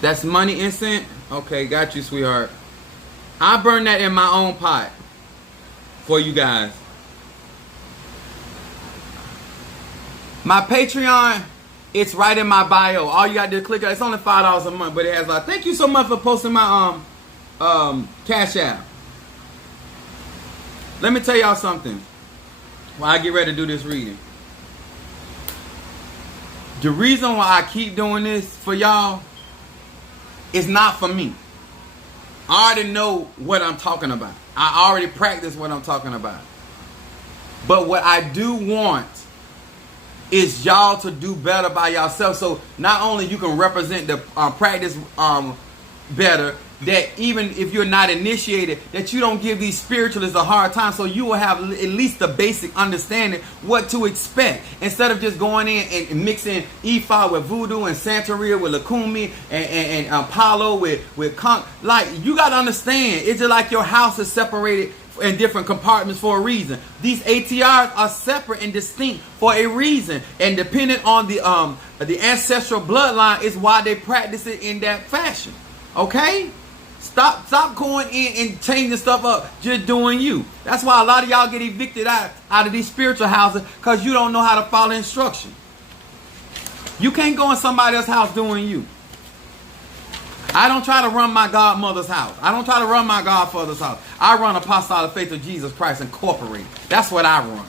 that's money incense. Okay, got you, sweetheart. I burn that in my own pot for you guys. My Patreon, it's right in my bio. All you gotta do is click it. It's only $5 a month, but it has like, thank you so much for posting my Cash App. Let me tell y'all something while I get ready to do this reading. The reason why I keep doing this for y'all is not for me. I already know what I'm talking about. I already practice what I'm talking about. But what I do want is y'all to do better by yourself. So not only you can represent the practice better, that even if you're not initiated, that you don't give these spiritualists a hard time, so you will have at least the basic understanding what to expect, instead of just going in and mixing Ifa with voodoo and Santeria with Lakumi and Apollo with Conch. Like, you got to understand, it's just like your house is separated in different compartments for a reason. These ATRs are separate and distinct for a reason, and depending on the ancestral bloodline is why they practice it in that fashion. Okay? Stop going in and changing stuff up, just doing you. That's why a lot of y'all get evicted out of these spiritual houses, because you don't know how to follow instruction. You can't go in somebody else's house doing you. I don't try to run my godmother's house. I don't try to run my godfather's house. I run Apostolic Faith of Jesus Christ Incorporated. That's what I run.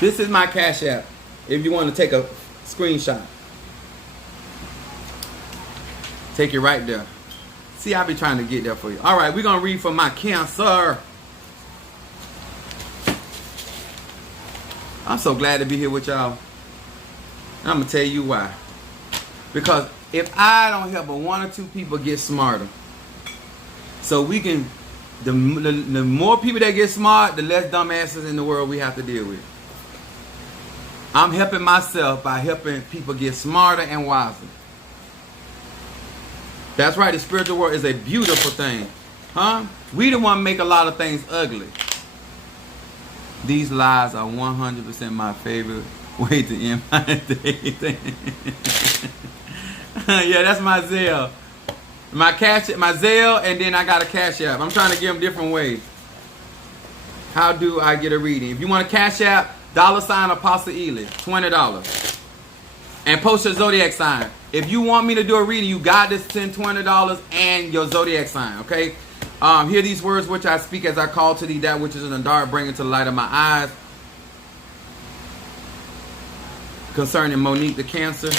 This is my Cash App if you want to take a screenshot. Take it right there. See, I be trying to get there for you. All right, we're going to read for my Cancer. I'm so glad to be here with y'all. I'm going to tell you why. Because if I don't help but one or two people get smarter, so we can, the more people that get smart, the less dumbasses in the world we have to deal with. I'm helping myself by helping people get smarter and wiser. That's right, the spiritual world is a beautiful thing. Huh? We the one make a lot of things ugly. These lies are 100% my favorite way to end my day. Yeah, that's my Zelle. My Zelle, and then I got a Cash App. I'm trying to give them different ways. How do I get a reading? If you want a Cash App, $ Apostle Ely, $20. And post your zodiac sign. If you want me to do a reading, you got this $20 and your zodiac sign, okay? Hear these words which I speak as I call to thee that which is in the dark, bring it to the light of my eyes. Concerning Monique the Cancer.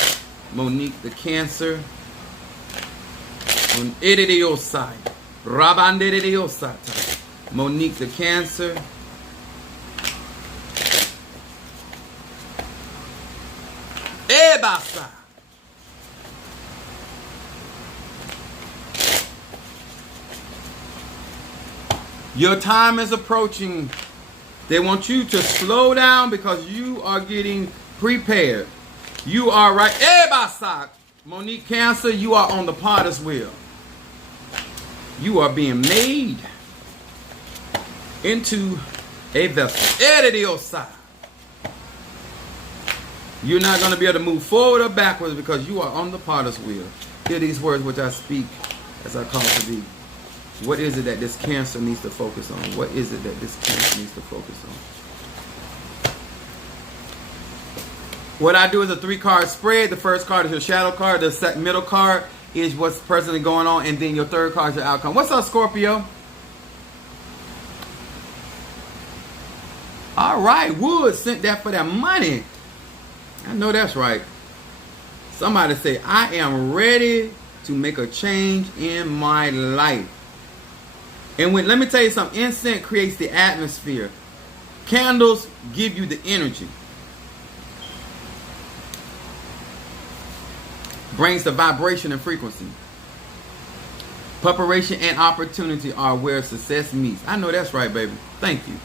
Monique the Cancer. Monique the Cancer. Ebasa. Your time is approaching. They want you to slow down because you are getting prepared. You are right. Ebasa. Monique Cancer, you are on the potter's wheel. You are being made into a vessel. Edidiosa. You're not going to be able to move forward or backwards because you are on the potter's wheel. Hear these words which I speak as I call to thee. What is it that this Cancer needs to focus on? What is it that this Cancer needs to focus on? What I do is a 3-card spread. The first card is your shadow card. The middle card is what's presently going on. And then your third card is your outcome. What's up, Scorpio? All right. Wood sent that for that money. I know that's right. Somebody say, I am ready to make a change in my life. And let me tell you something, incense creates the atmosphere. Candles give you the energy. Brings the vibration and frequency. Preparation and opportunity are where success meets. I know that's right, baby. Thank you.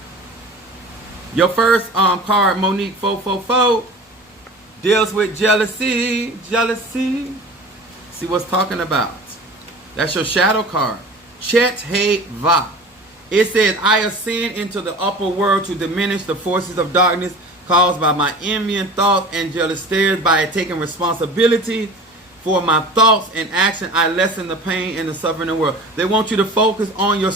Your first card, Monique 444, deals with jealousy. Jealousy. See what's talking about. That's your shadow card. Chet He Va. It says, I ascend into the upper world to diminish the forces of darkness caused by my envying thoughts and jealous stares. By taking responsibility for my thoughts and action, I lessen the pain and the suffering in the world. They want you to focus on your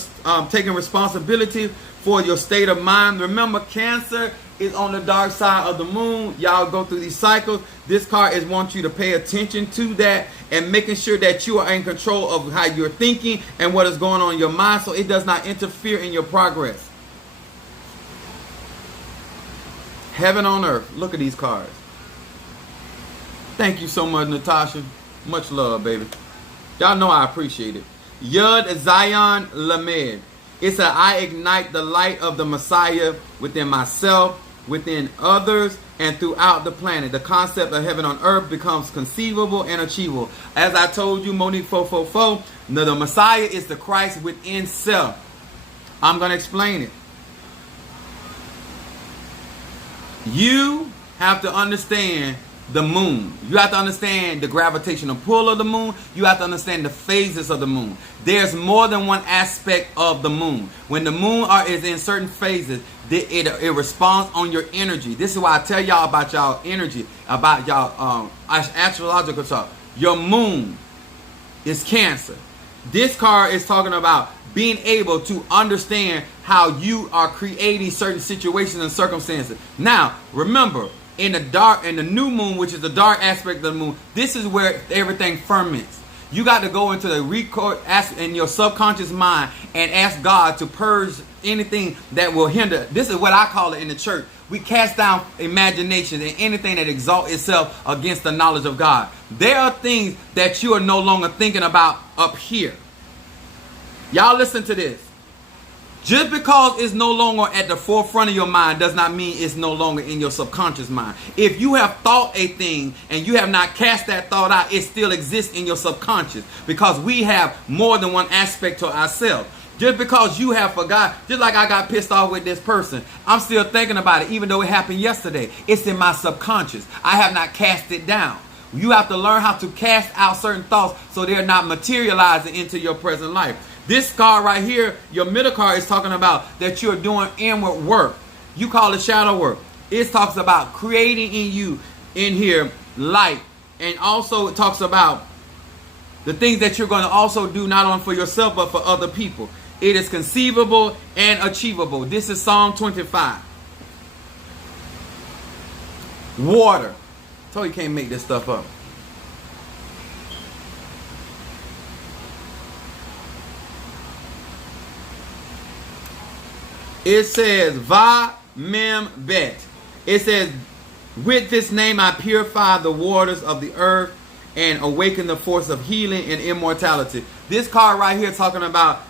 taking responsibility for your state of mind. Remember, Cancer is on the dark side of the moon. Y'all go through these cycles. This card is wants you to pay attention to that and making sure that you are in control of how you're thinking and what is going on in your mind, so it does not interfere in your progress. Heaven on earth. Look at these cards. Thank you so much, Natasha. Much love, baby. Y'all know I appreciate it. Yud Zion Lamed. It's a I ignite the light of the Messiah within myself, within others, and throughout the planet. The concept of heaven on earth becomes conceivable and achievable. As I told you, Monique 444, the Messiah is the Christ within self. I'm going to explain it. You have to understand the moon. You have to understand the gravitational pull of the moon. You have to understand the phases of the moon. There's more than one aspect of the moon. When the moon is in certain phases, it responds on your energy. This is why I tell y'all about y'all energy, about y'all astrological chart. Your moon is Cancer. This card is talking about being able to understand how you are creating certain situations and circumstances. Now, remember, in the new moon, which is the dark aspect of the moon, this is where everything ferments. You got to go into the record in your subconscious mind and ask God to purge anything that will hinder. This is what I call it in the church. We cast down imagination and anything that exalts itself against the knowledge of God. There are things that you are no longer thinking about up here. Y'all listen to this. Just because it's no longer at the forefront of your mind does not mean it's no longer in your subconscious mind. If you have thought a thing and you have not cast that thought out, it still exists in your subconscious, because we have more than one aspect to ourselves. Just because you have forgot, just like I got pissed off with this person, I'm still thinking about it even though it happened yesterday. It's in my subconscious. I have not cast it down. You have to learn how to cast out certain thoughts so they're not materializing into your present life. This card right here, your middle card, is talking about that you're doing inward work. You call it shadow work. It talks about creating in you, in here, light. And also it talks about the things that you're going to also do not only for yourself but for other people. It is conceivable and achievable. This is Psalm 25. Water. I told you can't make this stuff up. It says, Va Mem Bet. It says, with this name I purify the waters of the earth and awaken the force of healing and immortality. This card right here talking about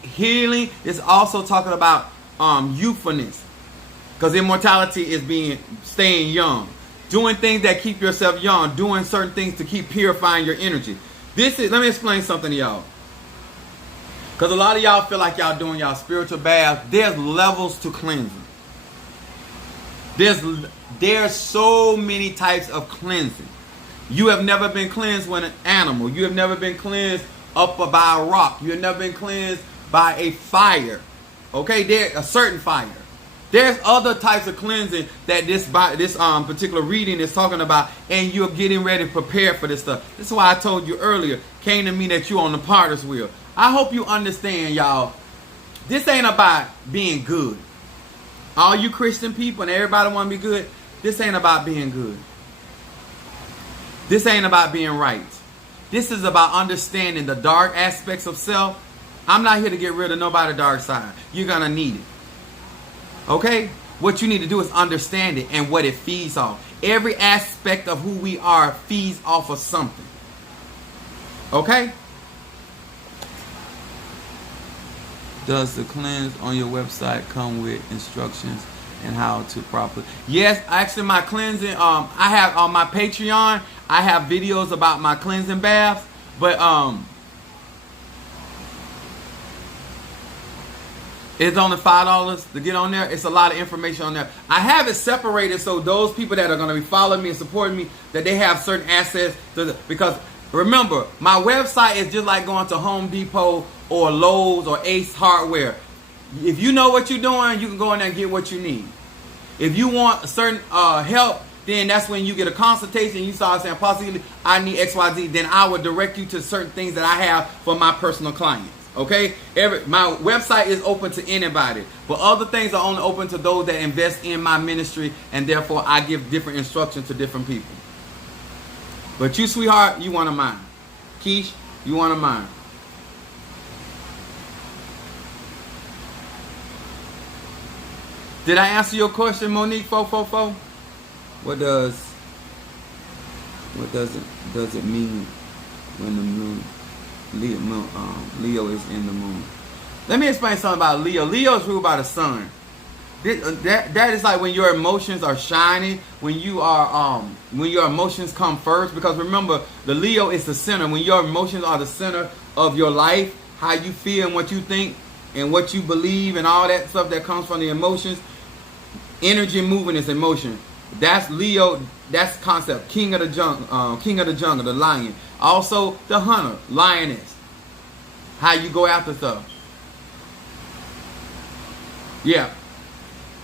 healing. It's also talking about youthfulness, because immortality is staying young, doing things that keep yourself young, doing certain things to keep purifying your energy. Let me explain something to y'all. Because a lot of y'all feel like y'all doing y'all spiritual bath. There's levels to cleansing. There's so many types of cleansing. You have never been cleansed with an animal. You have never been cleansed up by a rock. You have never been cleansed by a fire. Okay, there's a certain fire. There's other types of cleansing that this particular reading is talking about, and you're getting ready to prepare for this stuff. This is why I told you earlier, came to me that you're on the potter's wheel. I hope you understand, y'all. This ain't about being good. All you Christian people and everybody want to be good, this ain't about being good. This ain't about being right. This is about understanding the dark aspects of self. I'm not here to get rid of nobody's dark side. You're going to need it. Okay? What you need to do is understand it and what it feeds off. Every aspect of who we are feeds off of something. Okay? Does the cleanse on your website come with instructions and how to properly? Yes, actually my cleansing, I have on my Patreon, I have videos about my cleansing baths, but It's only $5 to get on there. It's a lot of information on there. I have it separated so those people that are going to be following me and supporting me, that they have certain access to because remember, my website is just like going to Home Depot or Lowe's or Ace Hardware. If you know what you're doing, you can go in there and get what you need. If you want a certain help, then that's when you get a consultation. You start saying, possibly I need XYZ. Then I would direct you to certain things that I have for my personal clients. Okay, my website is open to anybody, but other things are only open to those that invest in my ministry, and therefore I give different instructions to different people. But you, sweetheart, you one of mine. Keish, you one of mine. Did I answer your question, Monique 444? What does it mean when the moon? Leo is in the moon. Let me explain something about Leo. Leo is ruled by the sun. That is like when your emotions are shining, when your emotions come first. Because remember, the Leo is the center. When your emotions are the center of your life, how you feel and what you think and what you believe and all that stuff that comes from the emotions. Energy movement is emotion. That's Leo. That's concept. King of the jungle, the lion. Also, the hunter, lioness. How you go after stuff. Yeah.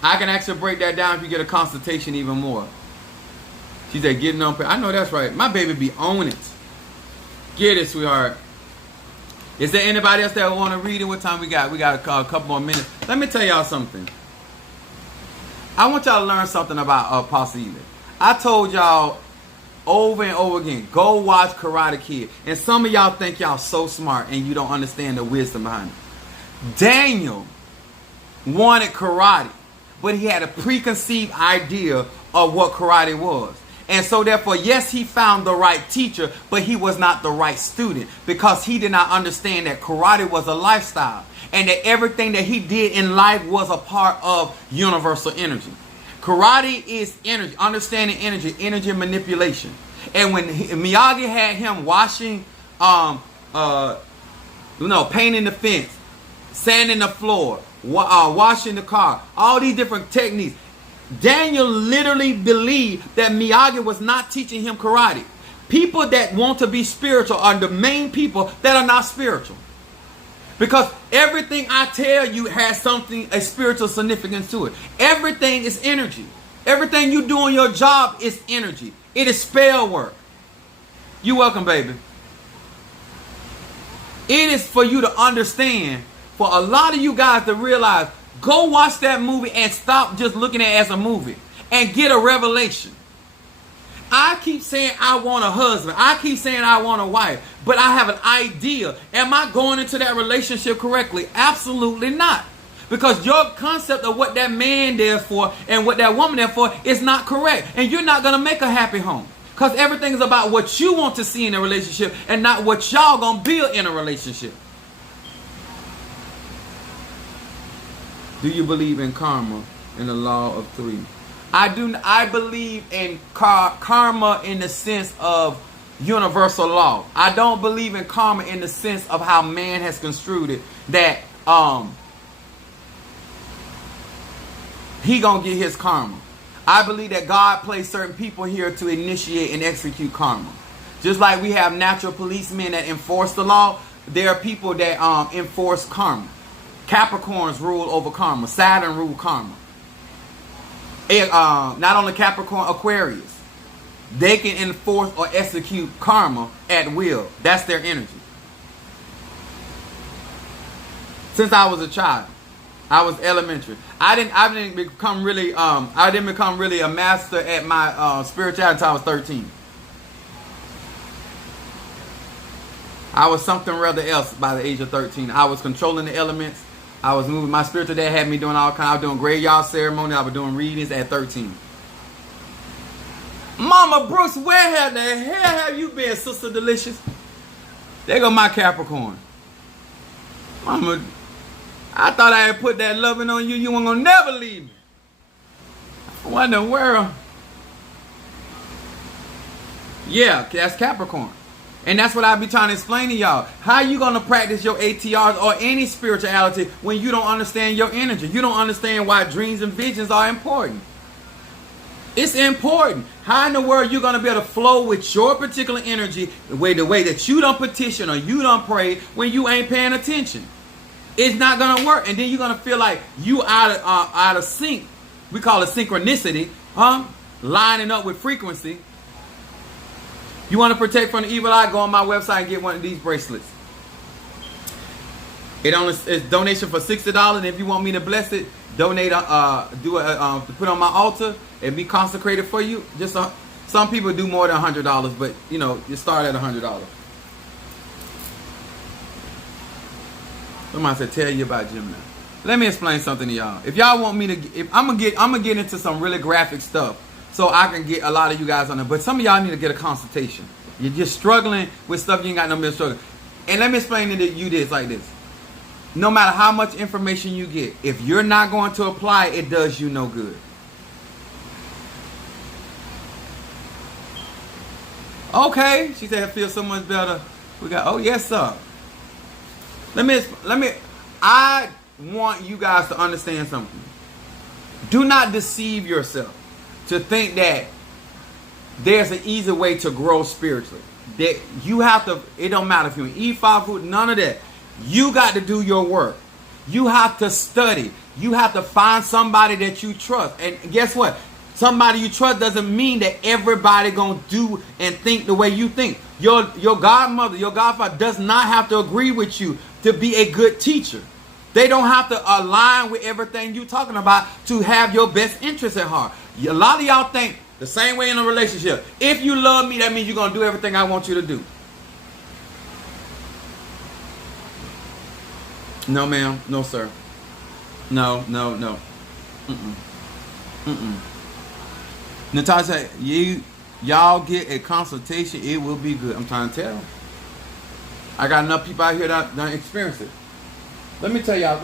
I can actually break that down if you get a consultation even more. She said, getting on. I know that's right. My baby be on it. Get it, sweetheart. Is there anybody else that want to read it? What time we got? We got a couple more minutes. Let me tell y'all something. I want y'all to learn something about Apostle Ely. I told y'all over and over again, go watch Karate Kid. And some of y'all think y'all so smart and you don't understand the wisdom behind it. Daniel wanted karate, but he had a preconceived idea of what karate was. And so therefore, yes, he found the right teacher, but he was not the right student because he did not understand that karate was a lifestyle and that everything that he did in life was a part of universal energy. Karate is energy, understanding energy, energy manipulation. And when Miyagi had him washing, painting the fence, sanding the floor, washing the car, all these different techniques, Daniel literally believed that Miyagi was not teaching him karate. People that want to be spiritual are the main people that are not spiritual. Because everything I tell you has a spiritual significance to it. Everything is energy. Everything you do on your job is energy. It is spell work. You're welcome, baby. It is for you to understand, for a lot of you guys to realize, go watch that movie and stop just looking at it as a movie and get a revelation. I keep saying I want a husband. I keep saying I want a wife. But I have an idea. Am I going into that relationship correctly? Absolutely not. Because your concept of what that man there for and what that woman there for is not correct. And you're not going to make a happy home. Because everything is about what you want to see in a relationship and not what y'all going to build in a relationship. Do you believe in karma and the law of three? I believe in karma in the sense of universal law. I don't believe in karma in the sense of how man has construed it, that he gonna get his karma. I believe that God placed certain people here to initiate and execute karma. Just like we have natural policemen that enforce the law, there are people that enforce karma. Capricorns rule over karma. Saturn rule karma. Not only Capricorn, Aquarius. They can enforce or execute karma at will. That's their energy. Since I was a child, I was elementary. I didn't become really a master at my spirituality until I was 13. I was something rather else by the age of 13. I was controlling the elements. I was moving. My spiritual dad had me doing all kinds. I was doing graveyard ceremony. I was doing readings at 13. Mama Brooks, where the hell have you been, Sister Delicious? There go my Capricorn. Mama, I thought I had put that loving on you. You weren't gonna never leave me. What in the world? Yeah, that's Capricorn. And that's what I be trying to explain to y'all. How you going to practice your ATRs or any spirituality when you don't understand your energy? You don't understand why dreams and visions are important. It's important. How in the world you going to be able to flow with your particular energy the way that you don't petition or you don't pray when you ain't paying attention? It's not going to work. And then you're going to feel like you out of sync. We call it synchronicity. Lining up with frequency. You want to protect from the evil eye? Go on my website and get one of these bracelets. It's donation for $60. And if you want me to bless it, donate to put on my altar and be consecrated for you. Some people do more than $100, but you start at $100. Somebody said, tell you about Gemini. Let me explain something to y'all. If y'all want me to, I'm gonna get into some really graphic stuff so I can get a lot of you guys on there. But some of y'all need to get a consultation. You're just struggling with stuff you ain't got no business struggling. And let me explain to you this like this. No matter how much information you get, if you're not going to apply it, it does you no good. Okay, she said, I feel so much better. We got, oh yes sir. I want you guys to understand something. Do not deceive yourself to think that there's an easy way to grow spiritually. That you have to, it don't matter if you eat 5 food, none of that. You got to do your work. You have to study. You have to find somebody that you trust. And guess what? Somebody you trust doesn't mean that everybody gonna do and think the way you think. Your godmother, your godfather does not have to agree with you to be a good teacher. They don't have to align with everything you're talking about to have your best interest at heart. A lot of y'all think the same way in a relationship. If you love me, that means you're going to do everything I want you to do. No, ma'am. No, sir. No. Natasha, y'all get a consultation. It will be good. I'm trying to tell. I got enough people out here that don't experience it. Let me tell y'all.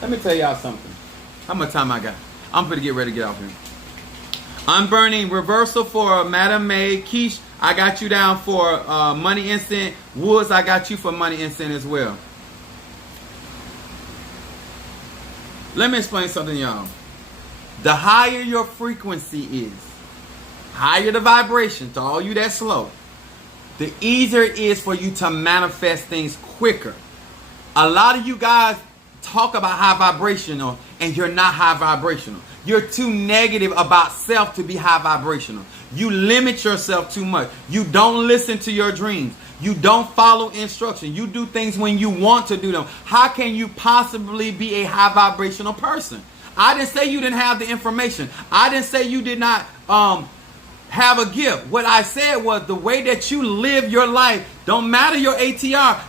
Let me tell y'all something. How much time I got? I'm going to get ready to get off here. Unburning reversal for Madam May. Keish, I got you down for money instant. Woods, I got you for money instant as well. Let me explain something, y'all. The higher your frequency is, higher the vibration, to all you that slow, the easier it is for you to manifest things quicker. A lot of you guys talk about high vibrational and you're not high vibrational. You're too negative about self to be high vibrational. You limit yourself too much. You don't listen to your dreams. You don't follow instruction. You do things when you want to do them. How can you possibly be a high vibrational person? I didn't say you didn't have the information. I didn't say you did not have a gift. What I said was the way that you live your life, don't matter your ATR,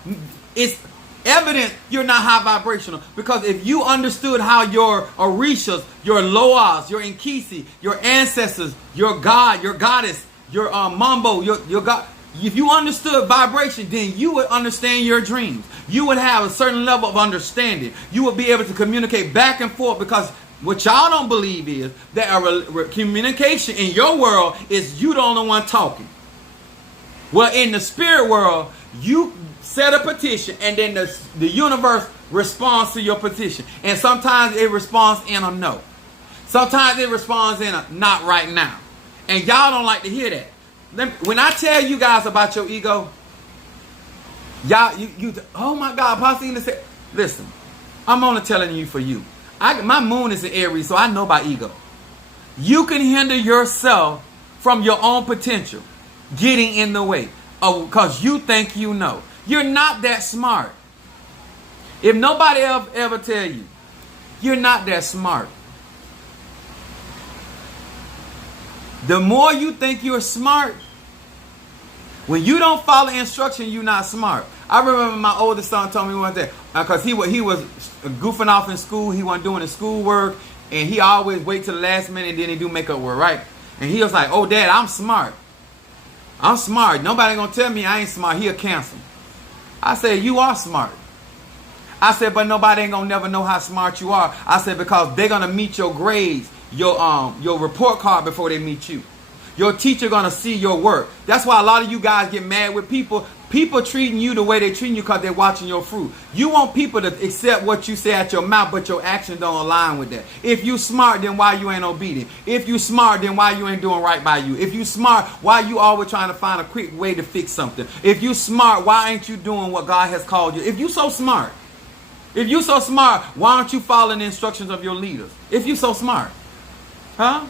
it's evident you're not high vibrational. Because if you understood how your Orishas, your Loas, your Inkisi, your ancestors, your God, your goddess, your Mambo, your God, if you understood vibration, then you would understand your dreams. You would have a certain level of understanding. You would be able to communicate back and forth, because what y'all don't believe is that communication in your world is you the only one talking. Well, in the spirit world, you set a petition and then the universe responds to your petition. And sometimes it responds in a no. Sometimes it responds in a not right now. And y'all don't like to hear that. When I tell you guys about your ego, y'all, oh my God, Pastor said, listen, I'm only telling you for you. My moon is in Aries, so I know about ego. You can hinder yourself from your own potential getting in the way because you think you know. You're not that smart. If nobody else ever tell you, you're not that smart. The more you think you're smart, when you don't follow instruction, you're not smart. I remember my oldest son told me one day, because he was goofing off in school, he wasn't doing his schoolwork, and he always wait till the last minute and then he do makeup work, right? And he was like, oh Dad, I'm smart. I'm smart. Nobody gonna tell me I ain't smart. He a Cancer. I said, you are smart. I said, but nobody ain't gonna never know how smart you are. I said, because they're gonna meet your grades, your report card before they meet you. Your teacher gonna see your work. That's why a lot of you guys get mad with people. People treating you the way they treating you because they're watching your fruit. You want people to accept what you say at your mouth, but your actions don't align with that. If you smart, then why you ain't obedient? If you smart, then why you ain't doing right by you? If you smart, why you always trying to find a quick way to fix something? If you smart, why ain't you doing what God has called you? If you so smart, why aren't you following the instructions of your leaders? If you so smart, huh?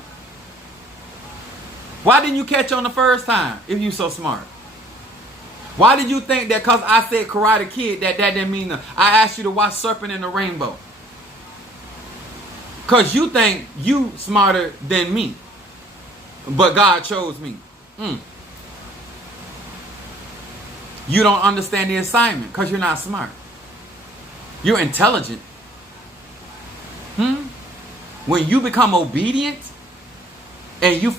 Why didn't you catch on the first time if you so smart? Why did you think that because I said Karate Kid that didn't mean nothing? I asked you to watch Serpent in the Rainbow. Because you think you smarter than me. But God chose me. You don't understand the assignment because you're not smart. You're intelligent. When you become obedient, and you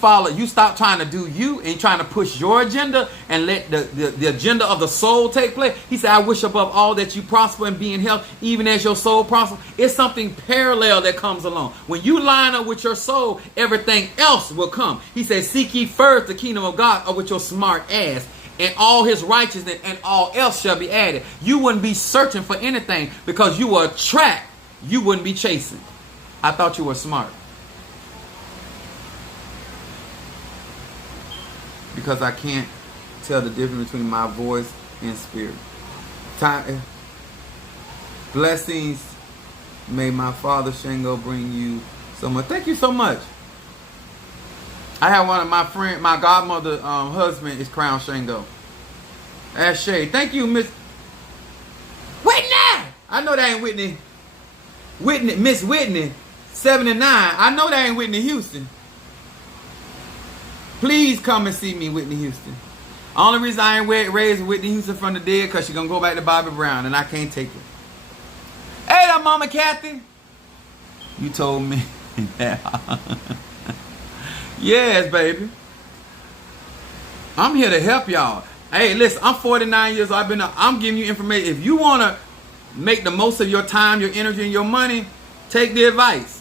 stop trying to do you and trying to push your agenda and let the agenda of the soul take place. He said, I wish above all that you prosper and be in health, even as your soul prospers. It's something parallel that comes along. When you line up with your soul, everything else will come. He said, seek ye first the kingdom of God, or with your smart ass, and all his righteousness, and all else shall be added. You wouldn't be searching for anything because you were attracted. You wouldn't be chasing. I thought you were smart. Because I can't tell the difference between my voice and spirit. Blessings. May my father Shango bring you so much. Thank you so much. I have one of my friend, my godmother husband is Crown Shango. That's Shay. Thank you, Miss Whitney. I know that ain't Whitney. Miss Whitney, 79. I know that ain't Whitney Houston. Please come and see me, Whitney Houston. Only reason I ain't raised Whitney Houston from the dead because she's going to go back to Bobby Brown and I can't take it. Hey, that Mama Kathy. You told me. Yes, baby. I'm here to help y'all. Hey, listen, I'm 49 years old. I'm giving you information. If you want to make the most of your time, your energy, and your money, take the advice.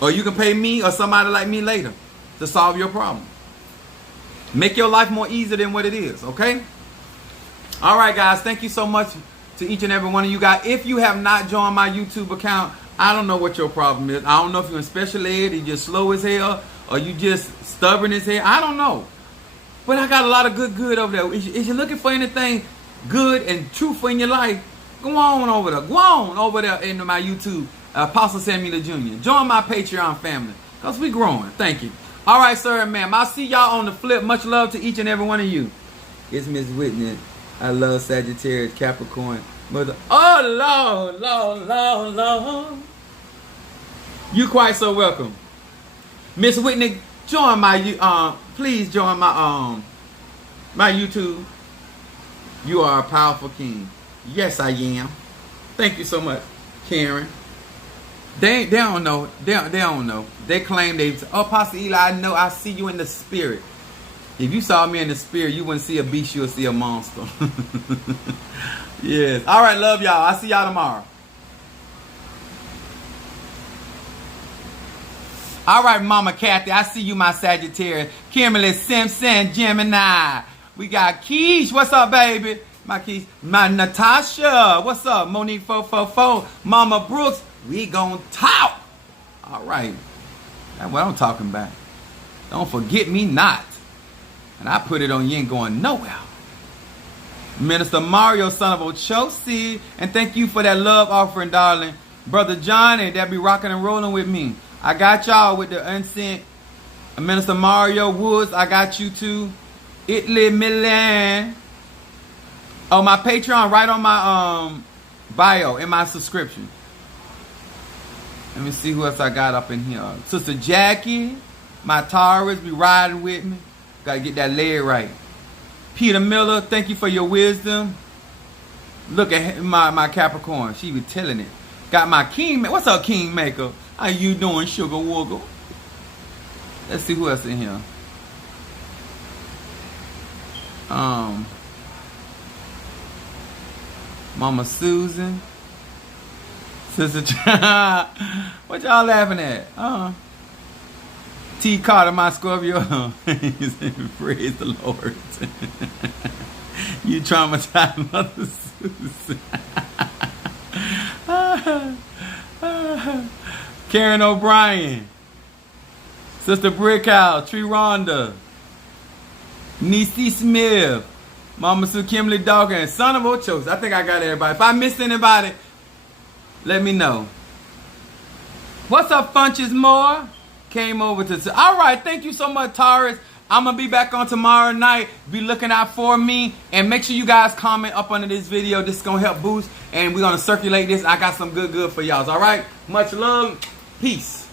Or you can pay me or somebody like me later to solve your problem. Make your life more easy than what it is, okay? All right, guys. Thank you so much to each and every one of you guys. If you have not joined my YouTube account, I don't know what your problem is. I don't know if you're in special ed, you're just slow as hell, or you just stubborn as hell. I don't know. But I got a lot of good over there. If you're looking for anything good and truthful in your life, go on over there. Go on over there into my YouTube. Apostle Samuel Jr. Join my Patreon family because we growing. Thank you. All right, sir and ma'am. I'll see y'all on the flip. Much love to each and every one of you. It's Miss Whitney. I love Sagittarius, Capricorn, Mother. Oh, Lord. You quite so welcome. Miss Whitney, join my please join my my YouTube. You are a powerful king. Yes, I am. Thank you so much, Karen. They don't know. They don't know. They claim Pastor Eli, I know. I see you in the spirit. If you saw me in the spirit, you wouldn't see a beast. You'll see a monster. Yes. All right. Love y'all. I'll see y'all tomorrow. All right, Mama Kathy. I see you, my Sagittarius. Kimberly Simpson, Gemini. We got Keish. What's up, baby? My Keish. My Natasha. What's up? Monique 444. Mama Brooks. We gonna talk. All right. That's what I'm talking about. Don't forget me not. And I put it on, you ain't going nowhere. Minister Mario, son of Ochosi. And thank you for that love offering, darling. Brother Johnny, that be rocking and rolling with me. I got y'all with the unsent. Minister Mario Woods, I got you too. Italy, Milan. Oh, my Patreon right on my bio in my subscription. Let me see who else I got up in here. Sister Jackie, my Taurus, be riding with me. Gotta get that leg right. Peter Miller, thank you for your wisdom. Look at my Capricorn. She be telling it. Got my King. What's up, Kingmaker? How you doing, Sugar Wuggle? Let's see who else in here. Mama Susan. Sister, what y'all laughing at? T. Carter, my Scorpio. Praise the Lord. You traumatized Mother Susan. Karen O'Brien. Sister Brickhouse. Tree Rhonda. Niecy Smith. Mama Sue Kimberly Dawkins. Son of Ochos. I think I got everybody. If I missed anybody, let me know. What's up, Funches Moore? Came over to... All right, thank you so much, Taurus. I'm going to be back on tomorrow night. Be looking out for me. And make sure you guys comment up under this video. This is going to help boost. And we're going to circulate this. I got some good for y'all. All right? Much love. Peace.